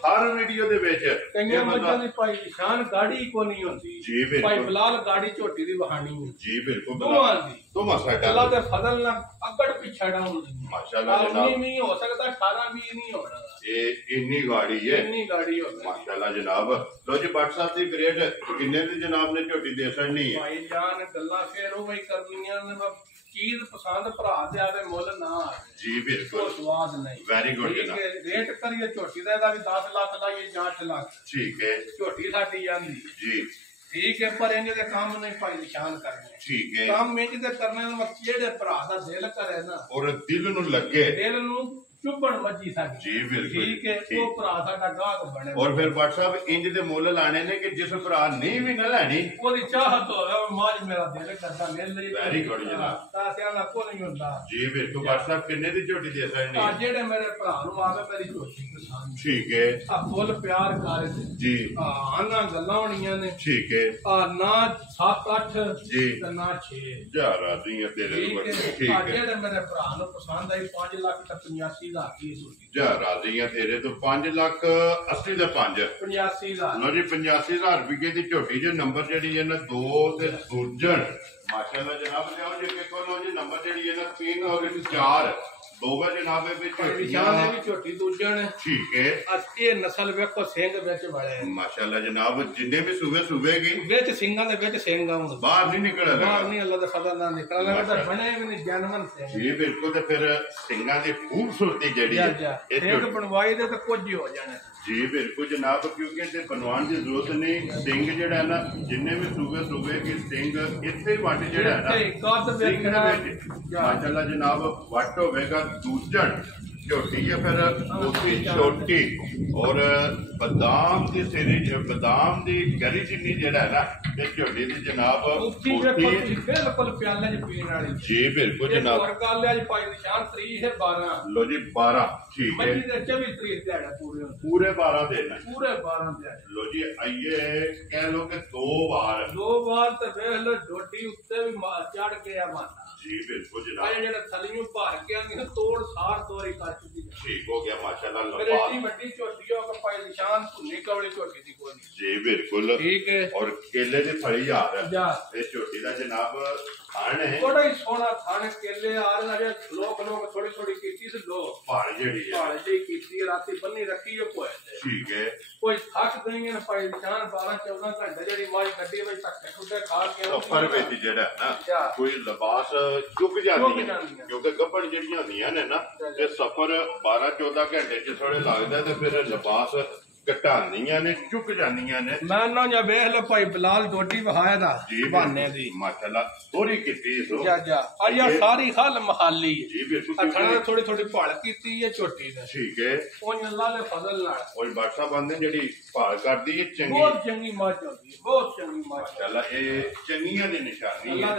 हर वीडियो दे विच कईयां मच्छां दी भाई निशान गाड़ी को नहीं होंदी जी बिल्कुल भाई बिलाल गाड़ी झोटी दी वहानी है जी बिल्कुल दोवां दी तो मसाला अल्लाह दे फजल नाल अगड़ पिछड़ा होंदी माशाल्लाह जनाब नहीं हो सकता 18-20 नहीं होना ये इन्नी गाड़ी है इन्नी गाड़ी हो माशाल्लाह जनाब लो जी भट्ट साहब दी ग्रेड किन्ने दी जनाब ने झोटी दे छड़नी है भाई जान गल्ला फेर ओ भाई करनियां ने चीज पसंद भरा दे आवे मुल ना आवे जी बिल्कुल स्वाद नहीं वेरी गुड रेट करिए झोटी दा भी 10 लाख लाइए 8 लाख ठीक है झोटी साडी जांदी जी ठीक है पर इन्हें दे काम नहीं भाई निशान करने ठीक है काम में दे करने में केड़े भरा दा दिल करे ना और दिल नु लगे दिल नु चुभण मजी साडी जी बिल्कुल ठीक है वो भरा साडा गाहक बने और फिर भट्ट साहब इंज दे मुल लाने ने कि जिस भरा नहीं भी ना लेनी ओदी चाहत होवे माज मेरा दिल करदा मिल रही वेरी गुड जनाब तासिया ना को नहीं हुंदा जी बिल्कुल भट्ट साहब किन्ने दी झोटी दे सकनी आ जेड़े मेरे भरा नु आवे मेरी झोटी पसंद ठीक है आ फुल प्यार कर जी आना गल्लां होणियां ने ठीक है आ ना 7-8 जी ते ना 6 जा राजियां तेरे ठीक है जेड़े मेरे भरा नु पसंद आई 5 लाख ते 85 जा राजियां तेरे तो 5 लाख 80 दे 5 85,000 लो जी 85,000 रुपए की झोटी जो नंबर जेडी है ना 2 ते सूरजन माशाल्लाह जनाब लियाओ जी के को लो जी नंबर जेडी है ना 3 और 4 दोगा जनाब भी झोटी दूजन ठीक है ये नस्ल वेखो सिंह विच वाले माशाल्लाह जनाब जिन्ने भी सूबे सूबेगी विच सिंगां दे विच सिंग आउण बाहर नहीं निकल बाहर नहीं अल्लाह दा फजल नाल निकल लगा बने भी नहीं जानवन सिंह जी बिल्कुल ते फिर सिंगां दी खूबसूरती जेडी है एक बनवाई दे तो कुछ ही हो जाने जी बिल्कुल जनाब क्योंकि ते बनवान की जरूरत नहीं सिंह जेड़ा है ना जिन्ने भी सूबे की सिंह इत्थे वट जेड़ा है ना माशाल्लाह जनाब वट होवेगा दूजन झोटी है फिर उसकी छोटी और बादाम की सिरी बादाम की गरी जिन्नी जेड़ा है ना ये झोटी की जनाब बिल्कुल प्याले च पीण वाली जी बिल्कुल जनाब और गल है भाई निशान तरीक है 12 लो जी 12 ठीक है मजी दे 24 तरीक दिहाड़ा पूरे 12 दिन पूरे 12 दिन लो जी आइए कह लो कि दो बार ते देख लो झोटी उत्ते भी चढ़ के आ माता जी बिल्कुल जनाब जेड़ा थलियों भर के आंदी तोड़ सार तोरी कर चुकी ठीक हो गया माशाल्लाह लंबा बड़ी झोटी हो के भाई निशान भुन्नी कवली झोटी दी कोई जी बिल्कुल ठीक है और केले दी फड़ी यार ये झोटी दा जनाब थोड़ा ही सोना थाने केले आ रहे लोग थोड़ी थोड़ी कीती से लो पहाड़ जेड़ी है पहाड़ जी कीती राती बन्नी रखी है कोई ठीक है कोई थक गई है भाई निशान 12-14 घंटे जेडी मारी गड्डी में तक खुदे खा के सफर ਵਿੱਚ ਜਿਹੜਾ ਨਾ ਕੋਈ ਲਿਬਾਸ ਚੁੱਕ ਜਾਂਦੀ ਹੈ ਕਿਉਂਕਿ ਗੱਭਣ ਜਿਹੜੀਆਂ ਹੁੰਦੀਆਂ ਨੇ ਨਾ ਤੇ ਸਫਰ 12-14 ਘੰਟੇ ਚ ਥੋੜੇ ਲੱਗਦਾ ਤੇ ਫਿਰ ਲਿਬਾਸ ਘਟਾਉਂਦੀਆਂ ਨੇ ਚੁੱਕ ਜਾਂਦੀਆਂ ਨੇ ਮੈਂ ਨਾ ਜਾਂ ਵੇਖ ਲੈ ਭਾਈ ਬਲਾਲ ਡੋਡੀ ਵਹਾਇਆ ਦਾ ਬਹਾਨੇ ਦੀ ਮਾਸ਼ਾਅੱਲਾ ਥੋੜੀ ਕੀਤੀ ਸੋ ਜਾ ਆ ਸਾਰੀ ਹਲ ਮਹਾਲੀ ਜੀ ਬਿਲਕੁਲ ਅਖਣਾ ਥੋੜੀ ਥੋੜੀ ਭਾਲ ਕੀਤੀ ਹੈ ਛੋਟੀ ਨੇ ਠੀਕ ਹੈ ਉਹ ਅੱਲਾ ਦੇ ਫਜ਼ਲ ਨਾਲ ਉਹ ਬਾਦਸ਼ਾਹ ਬੰਦੇ ਜਿਹੜੀ ਭਾਲ ਕਰਦੀ ਹੈ ਚੰਗੀ ਬਹੁਤ ਚੰਗੀ ਮਾਝ ਹੁੰਦੀ ਹੈ ਬਹੁਤ ਚੰਗੀ ਮਾਸ਼ਾਅੱਲਾ ਇਹ ਚੰਗੀਆਂ ਦੀ ਨਿਸ਼ਾਨੀ ਹੈ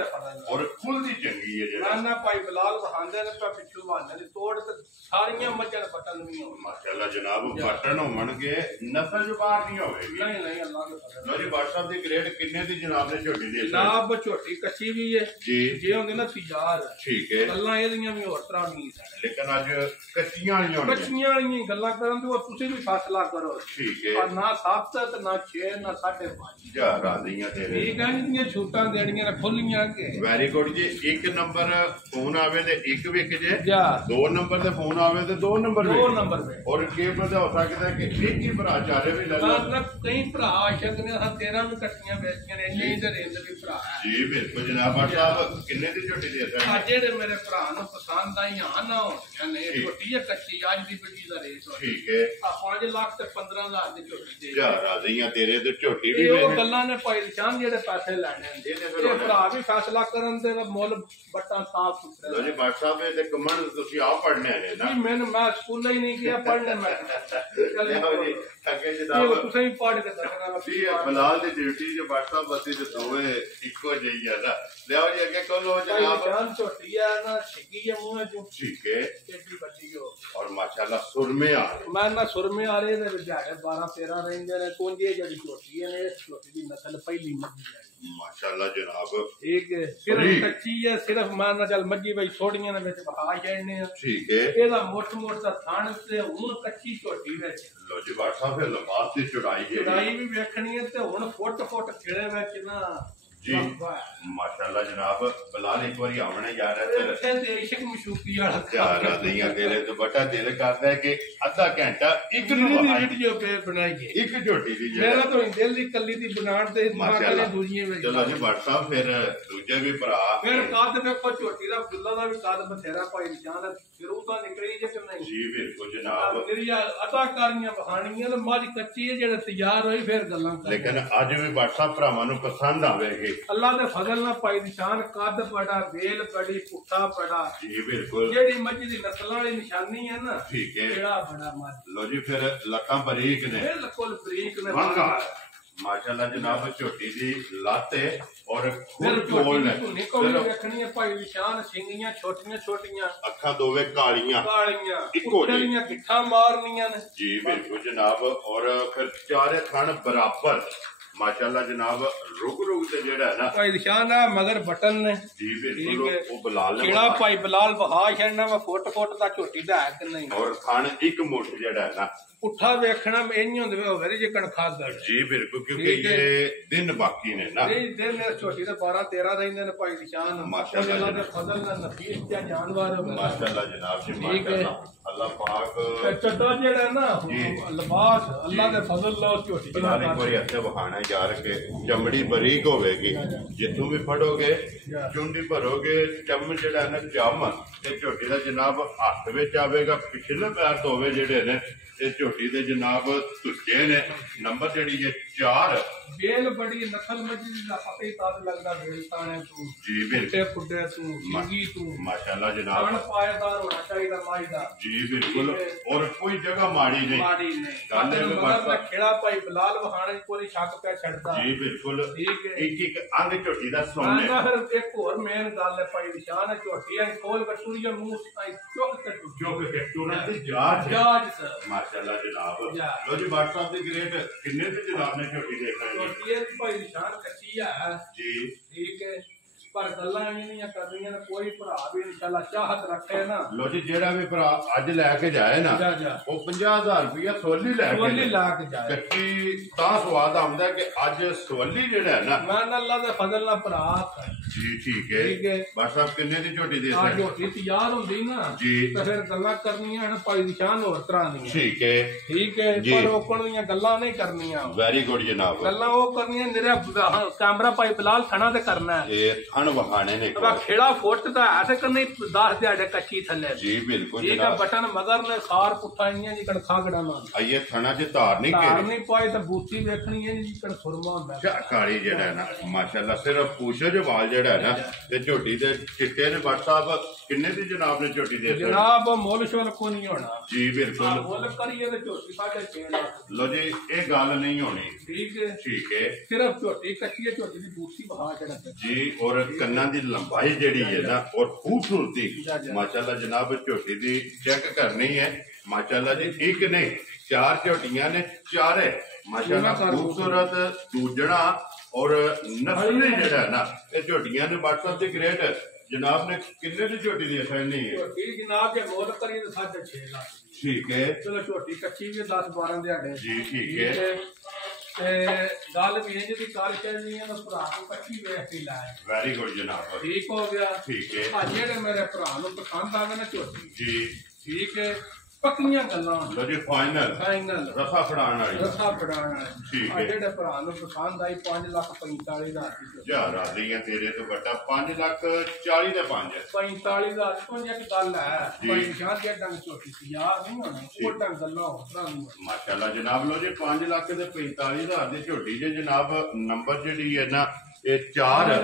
ਔਰ ਖੁੱਲਦੀ ਚੰਗੀ ਹੈ ਜਿਹੜਾ ਨਾ ਭਾਈ ਬਲਾਲ ਵਹਾਂਦੇ ਨੇ ਪਿੱਛੋਂ ਬਹਾਨੇ ਦੀ ਤੋੜ ਤੇ ਸਾਰੀਆਂ ਮੱਝਾਂ ਬਟਨ ਨਹੀਂ ਹੋਣ ਮਾਸ਼ਾਅੱਲਾ ਜਨਾਬ ਬਟਨ ਹੋਣਗੇ ਨਸਲ ਜੋ ਬਾਹਰ ਨਹੀਂ ਹੋਵੇਗੀ ਨਹੀਂ ਅੱਲਾਹ ਦੇ ਫਜ਼ਲ ਲੋ ਜੀ ਬਾਦਸ਼ਾਹ ਦੀ ਗ੍ਰੇਡ ਕਿੰਨੇ ਦੀ ਜਨਾਬ ਨੇ ਝੋਟੀ ਦੀ ਜਨਾਬ ਝੋਟੀ ਕੱਚੀ ਵੀ ਹੈ ਜੀ ਜੇ ਹੁੰਦੇ ਨਾ ਤਿਆਰ ਠੀਕ ਹੈ ਗੱਲਾਂ ਇਹਦੀਆਂ ਵੀ ਹੋਰ ਤਰ੍ਹਾਂ ਨਹੀਂ ਸਾਡੇ ਲੇਕਿਨ ਅੱਜ ਕੱਚੀਆਂ ਵਾਲੀਆਂ ਹੋਣਗੀਆਂ ਕੱਚੀਆਂ ਵਾਲੀਆਂ ਗੱਲਾਂ ਕਰਨ ਤੇ ਉਹ ਤੁਸੀਂ ਵੀ ਫੈਸਲਾ ਕਰੋ ਠੀਕ ਹੈ और ना 7 ਤੇ ਨਾ 6 ਨਾ 5.5 ਜਾ ਰਾਜ਼ੀਆਂ ਤੇਰੇ ਠੀਕ ਹੈ ਇਹਦੀਆਂ ਛੂਟਾਂ ਦੇਣੀਆਂ ਨੇ ਖੁੱਲੀਆਂ ਕੇ ਵੈਰੀ ਗੁੱਡ ਜੀ ਇੱਕ ਨੰਬਰ ਫੋਨ ਆਵੇ ਤੇ ਇੱਕ ਵਿਕ ਜੇ ਜਾ ਦੋ ਨੰਬਰ ਤੇ ਫੋਨ ਆਵੇ ਤੇ ਦੋ ਨੰਬਰ ਦੋ ਨੰਬਰ ਵੇ ਔਰ ਕੀ ਪਤਾ ਹੋ ਸਕਦਾ ਕਿ ਇੱਕ ਹੀ ਭਰਾ ਚਾਰੇ ਵੀ ਲੈ ਲਓ ਮਤਲਬ ਕਈ ਭਰਾ ਆਸ਼ਕ ਨੇ ਹਾਂ 13 ਵੀ ਕੱਟੀਆਂ ਵੇਚੀਆਂ ਨੇ ਇੰਨੇ ਦੇ ਰੇਂਜ ਵੀ ਭਰਾ ਹੈ ਜੀ ਬਿਲਕੁਲ ਜਨਾਬ ਸਾਹਿਬ ਕਿੰਨੇ ਦੀ ਝੋਟੀ ਦੇ ਆ ਜਿਹੜੇ ਮੇਰੇ ਭਰਾ ਨੂੰ ਪਸੰਦ ਆਈਆਂ ਨਾ ਹੋਣੀਆਂ ਨੇ ਝੋਟੀ ਹੈ ਕੱਚੀ ਅੱਜ ਦੀ ਬਿੱਟੀ ਦਾ ਰੇਟ ਠੀਕ ਹੈ ਆ 5 ਲੱਖ ਤੇ 15,000 ਦੀ ਝੋਟੀ ਦੇ ਜਾ ਰਾਜ਼ੀਆਂ ਤੇਰੇ ਤੇ ਝੋਟੀ ਵੀ ਉਹ ਗੱਲਾਂ ਨੇ ਭਾਈ ਨਿਸ਼ਾਨ ਜਿਹੜੇ ਪੈਸੇ ਲੈਣੇ ਇਹ ਭਰਾ ਵੀ ਫੈਸਲਾ ਕਰਨ ਦੇ ਮੁੱਲ ਬੱਟਾਂ ਸਾਫ ਸੁਥਰੇ ਲੋ ਜੀ ਬਾਦਸ਼ਾਹ ਸਾਹਿਬ ਦੇ ਕਮੈਂਟ ਤੁਸੀਂ ਆਪ ਪੜ੍ਹਨੇ ਨੇ ਨਾ ਮੈਂ ਸਕੂਲ ਹੀ ਨਹੀਂ ਗਿਆ ਪੜ੍ਹਨੇ ਮੈਂ ਅੱਗੇ ਜਨਾਬ ਤੁਸੀਂ ਪੜ੍ਹ ਕੇ ਦੱਸਣਾ ਵੀ ਬਲਾਲ ਦੀ ਡਿਊਟੀ ਜੋ ਬਾਦਸ਼ਾਹ ਬੱਤੀ ਦੇ ਦੋਵੇਂ ਇੱਕੋ ਜਿਹੀ ਆ ਨਾ ਲਿਆਓ ਜੀ ਅੱਗੇ ਕੋਲੋ ਜਨਾਬ ਜਾਨ ਛੋਟੀ ਆ ਨਾ ਛਿੱਗੀ ਆ ਮੂੰਹ ਚੋਂ ਠੀਕ ਹੈ ਕਿੱਡੀ ਵੱਡੀ ਹੋ ਔਰ ਮਾਸ਼ਾਅੱਲਾ ਸੁਰਮੇ ਆ ਮੈਂ ਨਾ ਸੁਰਮੇ ਆ ਰਹੇ ਨੇ ਵਿਚਾਰੇ 12-13 ਰਹਿੰਦੇ ਨੇ ਕੁੰਜੇ ਜਿਹੜੀ ਛੋਟੀ ਨੇ ਇਸ ਛੋਟੀ ਦੀ ਨਸਲ ਪਹਿਲੀ ਮੱਝੀ ਹੈ ਮਾਸ਼ਾਅੱਲਾ ਜਨਾਬ ਠੀਕ ਹੈ ਸਿਰਫ ਕੱਚੀ ਹੈ ਸਿਰਫ ਮਾਨ ਨਾਲ ਚੱਲ ਮੱਝੀ ਬਈ ਥੋੜੀਆਂ ਦੇ ਵਿੱਚ ਵਹਾ ਜਾਣੇ ਆ ਠੀਕ ਹੈ ਇਹਦਾ ਮੋਟ ਦਾ ਥਣ ਤੇ ਹੁਣ ਕੱਚੀ ਛੋਟੀ ਵਿੱਚ ਲੋ ਜੀ ਬਾਦਸ਼ਾਹ ਫਿਰ ਲਬਾਸ ਦੀ ਚੜਾਈ ਹੈ ਚੜਾਈ ਵੀ ਵੇਖਣੀ ਹੈ ਤੇ ਹੁਣ ਫੁੱਟ ਖੇੜੇ ਵਿੱਚ ਨਾ ਜੀ ਮਾਸ਼ਾਅੱਲਾ ਜਨਾਬ ਬਲਾਲ ਇੱਕ ਵਾਰੀ ਆਉਣੇ ਜਾ ਰਿਹਾ ਤੇ ਇਸ਼ਕ ਮਸ਼ੂਕੀ ਵਾਲਾ ਯਾਰ ਆਦੀਆਂ ਤੇਰੇ ਤੋਂ ਬਟਾ ਦਿਲ ਕਰਦਾ ਹੈ ਕਿ ਅੱਧਾ ਘੰਟਾ ਇੱਕ ਨੂੰ ਵੀਡੀਓ ਪੇ ਬਣਾਈਏ ਇੱਕ ਝੋਟੀ ਦੀ ਮੇਰਾ ਤਾਂ ਦਿਲ ਦੀ ਕੱਲੀ ਦੀ ਬਣਾਉਣ ਤੇ ਮਾਸ਼ਾਅੱਲਾ ਦੂਜੀਆਂ ਵਿੱਚ ਚਲੋ ਜੀ WhatsApp ਫਿਰ ਦੂਜੇ ਵੀ ਭਰਾ ਫਿਰ ਕੱਦ ਵੇਖੋ ਝੋਟੀ ਦਾ ਫੁੱਲਾਂ ਦਾ ਵੀ ਕੱਦ ਬਥੇਰਾ ਭਾਈ ਨਿਸ਼ਾਨ ਜ਼ਰੂਰ ਤਾਂ ਨਿਕਲੀ ਜੇ ਕਿ ਨਹੀਂ ਜੀ ਬਿਲਕੁਲ ਜਨਾਬ ਮੇਰੀ ਅਦਾਕਾਰੀਆਂ ਬਹਾਨੀਆਂ ਤੇ ਮੱਝ ਕੱਚੀ ਹੈ ਜਿਹੜੇ ਤਿਆਰ ਹੋਈ ਫਿਰ ਗੱਲਾਂ ਕਰ ਲੇਕਿਨ ਅੱਜ ਵੀ WhatsApp ਭਰਾਵਾਂ ਨੂੰ ਪਸੰਦ ਆਵੇਗੀ ਅੱਲਾ ਦੇ ਫਜ਼ਲ ਨਾਲ ਭਾਈ ਨਿਸ਼ਾਨ ਕੱਦ ਬੜਾ ਵੇਲ ਬੜੀ ਪੁੱਠਾ ਬੜਾ ਜੀ ਬਿਲਕੁਲ ਜਿਹੜੀ ਮੱਝ ਦੀ ਨਸਲਾਂ ਵਾਲੀ ਨਿਸ਼ਾਨੀ ਹੈ ਨਾ ਠੀਕ ਹੈ ਕਿਹੜਾ ਬੜਾ ਮੱਝ ਲੋ ਜੀ ਫਿਰ ਲੱਕਾਂ ਬਰੀਕ ਨੇ ਬਿਲਕੁਲ ਬਰੀਕ ਨੇ ਮਾਸ਼ਾਅੱਲਾ ਜਨਾਬ ਝੋਟੀ ਦੀ ਲੱਤ ਹੈ ਔਰ ਫਿਰ ਝੋਟੀ ਦੀ ਧੁਨੀ ਕੋਲ ਵੇਖਣੀ ਹੈ ਭਾਈ ਨਿਸ਼ਾਨ ਸਿੰਗੀਆਂ ਛੋਟੀਆਂ ਛੋਟੀਆਂ ਅੱਖਾਂ ਦੋਵੇਂ ਕਾਲੀਆਂ ਇੱਕੋ ਜਿਹੀਆਂ ਗਿੱਠਾਂ ਮਾਰਨੀਆਂ ਨੇ ਜੀ ਬਿਲਕੁਲ ਜਨਾਬ ਔਰ ਫਿਰ ਚਾਰੇ ਥਣ ਬਰਾਬਰ ਮਾਸ਼ਾਅੱਲਾ ਜਨਾਬ ਰੁਕ ਤੇ ਜਿਹੜਾ ਹੈ ਨਾ ਭਾਈ ਨਿਸ਼ਾਨ ਆ ਮਗਰ ਬਟਨ ਨੇ ਜੀ ਬਿਲਕੁਲ ਉਹ ਬਲਾਲ ਨੇ ਕਿਹੜਾ ਭਾਈ ਬਲਾਲ ਵਹਾ ਛੱਡਣਾ ਵਾ ਫੁੱਟ ਦਾ ਝੋਟੀ ਦਾ ਹੈ ਕਿ ਨਹੀਂ ਔਰ ਥਣ ਇੱਕ ਮੁੱਠ ਜਿਹੜਾ ਹੈ ਨਾ ਪੁੱਠਾ ਵੇਖਣਾ ਇੰਜ ਹੁੰਦੇ ਹੋਵੇ ਜੇ ਕਣਖਾਗੜ ਜੀ ਬਿਲਕੁਲ ਕਿਉਂਕਿ ਇਹ ਦਿਨ ਬਾਕੀ ਨੇ ਨਾ ਇਹ ਦਿਨ ਨੇ ਛੋਟੀ ਦੇ 12-13 ਰਹਿੰਦੇ ਨੇ ਭਾਈ ਨਿਸ਼ਾਨ ਮਾਸ਼ਾਅੱਲਾ ਦੇ ਫਜ਼ਲ ਨਾਲ ਨਫੀਸ ਤੇ ਜਾਨਵਰ ਮਾਸ਼ਾਅੱਲਾ ਜਨਾਬ ਜੀ ਮਾਸ਼ਾਅੱਲਾ ਅੱਲਾਹ ਪਾਕ ਚੱਡਾ ਜਿਹੜਾ ਨਾ ਲਿਬਾਸ ਅੱਲਾ ਦੇ ਫਜ਼ਲ ਨਾਲ ਝੋਟੀ ਬਣਾ ਇੱਕ ਵਾਰੀ ਹੱਥੇ ਵਹਾਣਾ ਯਾਰ ਕੇ ਚਮੜੀ ਬਰੀਕ ਹੋਵੇਗੀ ਜਿੱਥੋਂ ਵੀ ਫੜੋਗੇ ਚੁੰਡੀ ਭਰੋਗੇ ਚਮ ਜਿਹੜਾ ਨਾ ਚਮ ਤੇ ਝੋਟੀ ਦਾ ਜਨਾਬ ਹੱਥ ਵਿੱਚ ਆਵੇਗਾ ਪਿਛਲੇ ਪੈਰ ਧੋਵੇ ਜਿਹੜੇ ਨੇ ਇਹ ਝੋਟੀ ਦੇ ਜਨਾਬ ਧੁੱਚੇ ਨੇ ਨੰਬਰ ਜਿਹੜੀ ਹੈ 4 ਬੇਲ ਬੜੀ ਨਸਲ ਮੱਝੀ ਦਾ ਪਤਾ ਹੀ ਤਾਦ ਲੱਗਦਾ ਬੇਲ ਤਾਣੇ ਤੂੰ ਜੀ ਬਿਲਕੁਲ ਫੁੱਟੇ ਤੂੰ ਸਿੰਗੀ ਤੂੰ ਮਾਸ਼ਾਅੱਲਾ ਜਨਾਬ ਖਾਣ ਪਾਇਦਾਰ ਹੋਣਾ ਚਾਹੀਦਾ ਮਾਈ ਦਾ ਜੀ ਬਿਲਕੁਲ ਔਰ ਕੋਈ ਜਗ੍ਹਾ ਮਾੜੀ ਨਹੀਂ ਗੱਲ ਇਹ ਮਤਲਬ ਖੇੜਾ ਭਾਈ ਬਲਾਲ ਵਹਾਣੇ ਕੋਈ ਸ਼ੱਕ ਪਿਆ ਛੱਡਦਾ ਜੀ ਬਿਲਕੁਲ ਇੱਕ ਇੱਕ ਅੰਗ ਝੋਟੀ ਦਾ ਸੋਨੇ ਨਾ ਫਿਰ ਇੱਕ ਹੋਰ ਮੇਨ ਗੱਲ ਹੈ ਭਾਈ ਨਿਸ਼ਾਨ ਝੋਟੀ ਆ ਖੋਲ ਕਟੂਰੀਆ ਮੂੰਹ ਚੁੱਕ ਕੇ ਤੁਰੰਤ ਦੀ ਜਾਂਚ ਸਰ ਮਾਸ਼ਾਅੱਲਾ ਜਨਾਬ ਲੋ ਜੀ WhatsApp ਦੀ ਗ੍ਰੇਡ ਕਿੰਨੇ ਤੇ ਜਨਾਬ ਨੇ ਝੋਟੀ ਦੇਖਾਂਗੇ ਝੋਟੀ ਹੈ ਭਾਈ ਨਿਸ਼ਾਨ ਕੱਚੀ ਆ ਜੀ ਠੀਕ ਹੈ ਪਰ ਗੱਲਾਂ ਨਹੀਂ ਕਰਨੀਆਂ ਨੇ ਕੋਈ ਭਰਾ ਵੀ ਇਨਸ਼ਾਅੱਲਾ ਚਾਹਤ ਰੱਖੇ ਨਾ ਲੋ ਜੀ ਜਿਹੜਾ ਵੀ ਭਰਾ ਅੱਜ ਲੈ ਕੇ ਜਾਏ ਨਾ ਉਹ 50,000 ਰੁਪਇਆ ਸੋਲੀ ਲੈ ਕੇ ਜਾਏ ਕੱਚੀ ਤਾਂ ਸਵਾਦ ਆਉਂਦਾ ਕਿ ਅੱਜ ਸੋਲੀ ਜਿਹੜਾ ਹੈ ਨਾ ਮੈਂ ਅੱਲਾ ਦੇ ਫਜ਼ਲ ਨਾਲ ਭਰਾ ਜੀ ਠੀਕ ਹੈ ਬਸ ਸਾਹਿਬ ਕਿੰਨੇ ਦੀ ਝੋਟੀ ਦੇ ਆ ਝੋਟੀ ਤਿਆਰ ਹੁੰਦੀ ਨਾ ਜੀ ਤੇ ਫਿਰ ਗੱਲਾਂ ਕਰਨੀਆਂ ਹਨ ਭਾਈ ਦੀ ਸ਼ਾਨ ਹੋਰ ਤਰ੍ਹਾਂ ਦੀਆਂ ਠੀਕ ਹੈ ਪਰ ਰੋਕਣ ਦੀਆਂ ਗੱਲਾਂ ਨਹੀਂ ਕਰਨੀਆਂ ਵੈਰੀ ਗੁੱਡ ਜਨਾਬ ਗੱਲਾਂ ਉਹ ਕਰਨੀਆਂ ਨਿਰਾ ਕੈਮਰਾ ਭਾਈ ਬਿਲਾਲ ਥਣਾ ਤੇ ਕਰਨਾ ਹੈ ਇਹ ਥਣ ਵਹਾਣੇ ਨੇ ਖੇੜਾ ਫੁੱਟ ਦਾ ਐਸੇ ਕਿ ਨਹੀਂ 10 ਦਿਹਾੜੇ ਕੱਚੀ ਥੱਲੇ ਜੀ ਬਿਲਕੁਲ ਠੀਕ ਹੈ ਬਟਨ ਮਗਰ ਨੇ ਖਾਰ ਪੁੱਠਾਈਆਂ ਜੀ ਖਾਗੜਾ ਨਾਲ ਆਈਏ ਥਣਾ ਚ ਧਾਰ ਨਹੀਂ ਪਾਈ ਤਾਂ ਬੂਤੀ ਵੇਖਣੀ ਹੈ ਜੀ ਸੁਰਮਾ ਹੁੰਦਾ ਕਾਲੀ ਜਿਹੜਾ ਹੈ ਨਾ ਮਾਸ਼ਾਅੱਲਾ ਸਿਰਫ ਪੂਛੋ ਜੋ ਵਾਲ ਜਿਹੜਾ ਹੈ ਨਾ ਤੇ ਝੋਟੀ ਦੇ ਚਿੱਟੇ ਨੇ ਬੱਟ ਸਾਹਿਬ ਕਿੰਨੇ ਦੀ ਜਨਾਬ ਨੇ ਝੋਟੀ ਦੇ ਜਨਾਬ ਮੁੱਲ ਸ਼ੁਲ ਕੋ ਨਹੀਂ ਹੋਣਾ ਜੀ ਬਿਲਕੁਲ ਮੁੱਲ ਕਰੀਏ ਤੇ ਝੋਟੀ 6.5 ਲੱਖ ਲੋ ਜੀ ਇਹ ਗੱਲ ਨਹੀਂ ਹੋਣੀ ਠੀਕ ਹੈ ਸਿਰਫ ਝੋਟੀ ਕੱਚੀ ਹੈ ਝੋਟੀ ਦੀ ਬੂਤੀ ਬਹਾ ਜਿਹੜਾ ਜੀ ਔਰ ਕੰਨਾਂ ਦੀ ਲੰਬਾਈ ਜਿਹੜੀ ਹੈ ਨਾ ਔਰ ਖੂਬਸੂਰਤੀ ਮਾਸ਼ਾਅੱਲਾ ਜਨਾਬ ਝੋਟੀ ਦੀ ਚੈੱਕ ਕਰਨੀ ਹੈ ਮਾਸ਼ਾਅੱਲਾ ਜੀ ਇੱਕ ਨਹੀਂ 4 ਝੋਟੀਆਂ ਨੇ ਚਾਰੇ ਮਾਸ਼ਾਅੱਲਾ ਖੂਬਸੂਰਤ ਦੂਜਣਾ ਔਰ ਨਸਲੀ ਜਿਹੜਾ ਨਾ ਇਹ ਝੋਟੀਆਂ ਨੇ WhatsApp ਤੇ ਗ੍ਰੇਟ ਜਨਾਬ ਨੇ ਕਿੰਨੇ ਦੀ ਝੋਟੀ ਦੀ ਅਸਾਨੀ ਹੈ ਝੋਟੀ ਜਨਾਬ ਦੇ ਮੁੱਲ ਕਰੀਏ ਤਾਂ 6.5 ਲੱਖ ਠੀਕ ਹੈ ਚਲੋ ਝੋਟੀ ਕੱਚੀ ਵੀ 10-12 ਦਿਹਾੜੇ ਜੀ ਠੀਕ ਹੈ ਤੇ ਗੱਲ ਵੀ ਇਹ ਜਿਹੀ ਕਰ ਚੱਲਣੀ ਹੈ ਨਾ ਭਰਾ ਨੂੰ ਕੱਚੀ ਵੇਖ ਕੇ ਲਾਇਆ ਵੈਰੀ ਗੁੱਡ ਜਨਾਬ ਠੀਕ ਹੋ ਗਿਆ ਠੀਕ ਹੈ ਆ ਜਿਹੜੇ ਮੇਰੇ ਭਰਾ ਨੂੰ ਪਸੰਦ ਆ ਗਏ ਨਾ ਝੋਟੀ ਜੀ ਠੀਕ ਹੈ ਪੱਕੀਆਂ ਗੱਲਾਂ ਲੋ ਜੀ ਫਾਈਨਲ ਰਸਾ ਫੜਾਉਣ ਵਾਲੀ ਠੀਕ ਹੈ ਜਿਹੜੇ ਭਰਾ ਨੂੰ ਪਸੰਦ ਆਈ 5,45,000 ਦੀ ਯਾਰ ਆਲੀਆਂ ਤੇਰੇ ਤੋਂ ਵੱਡਾ 5,40,000 ਦੇ 5 45,000 ਤੋਂ ਇੱਕ ਗੱਲ ਹੈ ਭਾਈ ਸ਼ਾਹ ਦੀ ਡੰਗ ਝੋਟੀ ਸੀ ਯਾਰ ਨਹੀਂ ਹੋਣਾ ਉਹ ਡੰਗ ਗੱਲਾਂ ਹੋ ਭਰਾ ਨੂੰ ਮਾਸ਼ਾਅੱਲਾ ਜਨਾਬ ਲੋ ਜੀ 5 ਲੱਖ ਤੇ 45,000 ਦੀ ਝੋਟੀ ਜੇ ਜਨਾਬ ਨੰਬਰ ਜਿਹੜੀ ਹੈ ਨਾ ਇਹ 4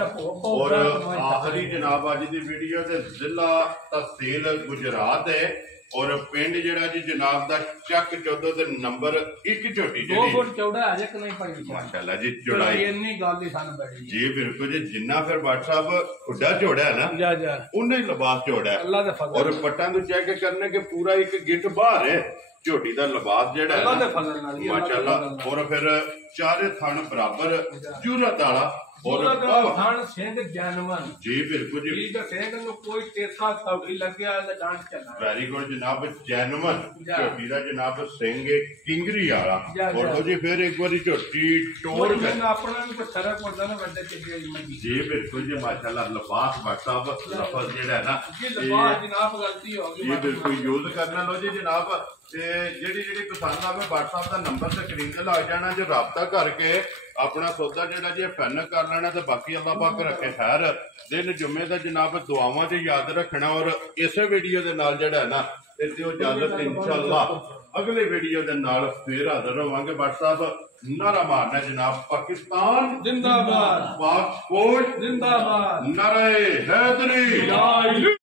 ਔਰ ਆਖਰੀ ਜਨਾਬ ਅੱਜ ਦੀ ਵੀਡੀਓ ਦੇ ਜ਼ਿਲ੍ਹਾ ਤਹਿਸੀਲ ਗੁਜਰਾਤ ਹੈ ਔਰ ਪਿੰਡ ਜਿਹੜਾ ਜੀ ਜਨਾਬ ਦਾ ਚੱਕ 14 ਤੇ ਨੰਬਰ 1 ਝੋਟੀ ਜਿਹੜੀ 2 ਫੁੱਟ ਚੌੜਾ ਹੈ ਕਿ ਨਹੀਂ ਭਾਈ ਮਾਸ਼ਾਅੱਲਾ ਜੀ ਚੌੜਾਈ ਇੰਨੀ ਗੱਲ ਹੀ ਸਾਨੂੰ ਬੜੀ ਜੀ ਬਿਲਕੁਲ ਜੀ ਜਿੰਨਾ ਫਿਰ WhatsApp ਖੁੱਡਾ ਚੌੜਾ ਹੈ ਨਾ ਉਹਨੇ ਹੀ ਲਿਬਾਸ ਚੌੜਾ ਹੈ ਅੱਲਾ ਦੇ ਫਜ਼ਲ ਔਰ ਪੱਟਾਂ ਤੋਂ ਚੈੱਕ ਕਰਨੇ ਕਿ ਪੂਰਾ ਇੱਕ ਗਿੱਟ ਬਾਹਰ ਹੈ ਝੋਟੀ ਦਾ ਲਿਬਾਸ ਜਿਹੜਾ ਹੈ ਅੱਲਾ ਦੇ ਫਜ਼ਲ ਨਾਲ ਮਾਸ਼ਾਅੱਲਾ ਔਰ ਫਿਰ ਚਾਰੇ ਥਣ ਬਰਾਬਰ ਜੁਰਤ ਵਾਲਾ ਔਰ ਥਣ ਸਿੰਘ ਜਨਮਨ ਜੀ ਬਿਲਕੁਲ ਜੀ ਠੀਕ ਹੈ ਸਿੰਘ ਨੂੰ ਕੋਈ ਤੇਸਾ ਸੌੜੀ ਲੱਗਿਆ ਤੇ ਡਾਂਟ ਚੱਲਣਾ ਵੈਰੀ ਗੁੱਡ ਜਨਾਬ ਜੈਨਮਨ ਝੋਟੀ ਦਾ ਜਨਾਬ ਸਿੰਘ ਕਿੰਗਰੀ ਵਾਲਾ ਔਰ ਉਹ ਜੀ ਫਿਰ ਇੱਕ ਵਾਰੀ ਝੋਟੀ ਟੋਰ ਕਰ ਆਪਣਾ ਨੂੰ ਕੋਈ ਫਰਕ ਪੜਦਾ ਨਾ ਵੱਡੇ ਕਿੱਡੇ ਜੀ ਬਿਲਕੁਲ ਜੀ ਮਾਸ਼ਾਅੱਲਾ ਲਿਬਾਸ WhatsApp ਲਫ਼ਜ਼ ਜਿਹੜਾ ਹੈ ਨਾ ਜੀ ਲਿਬਾਸ ਜਨਾਬ ਗਲਤੀ ਹੋ ਗਈ ਜੀ ਬਿਲਕੁਲ ਯੂਜ਼ ਕਰਨਾ ਲੋ ਜੀ ਜਨਾਬ ਤੇ ਜਿਹੜੀ ਪਸੰਦ ਆਵੇ WhatsApp ਦਾ ਨੰਬਰ ਤੇ ਸਕਰੀਨ ਤੇ ਲੱਗ ਜਾਣਾ ਜੇ ਰਾਬਤਾ ਕਰਕੇ ਆਪਣਾ ਸੌਦਾ ਜਿਹੜਾ ਜੀ ਫੈਨ ਕਰ ਲੈਣਾ ਤੇ ਬਾਕੀ ਅੱਲਾਹ ਪਾਕ ਰੱਖੇ ਖੈਰ ਦਿਨ ਜੁਮੇ ਦਾ ਜਨਾਬ ਦੁਆਵਾਂ 'ਚ ਯਾਦ ਰੱਖਣਾ ਔਰ ਇਸੇ ਵੀਡੀਓ ਦੇ ਨਾਲ ਜਿਹੜਾ ਹੈ ਨਾ ਤੇ ਦਿਓ ਇਜਾਜ਼ਤ ਇਨਸ਼ਾਅੱਲਾ ਅਗਲੇ ਵੀਡੀਓ ਦੇ ਨਾਲ ਫੇਰ ਹਾਜ਼ਰ ਹੋਵਾਂਗੇ WhatsApp ਨਾਰਾ ਮਾਰਨਾ ਜਨਾਬ ਪਾਕਿਸਤਾਨ ਜਿੰਦਾਬਾਦ ਪਾਕ ਫੌਜ ਜਿੰਦਾਬਾਦ ਨਾਰੇ ਹੈਦਰੀ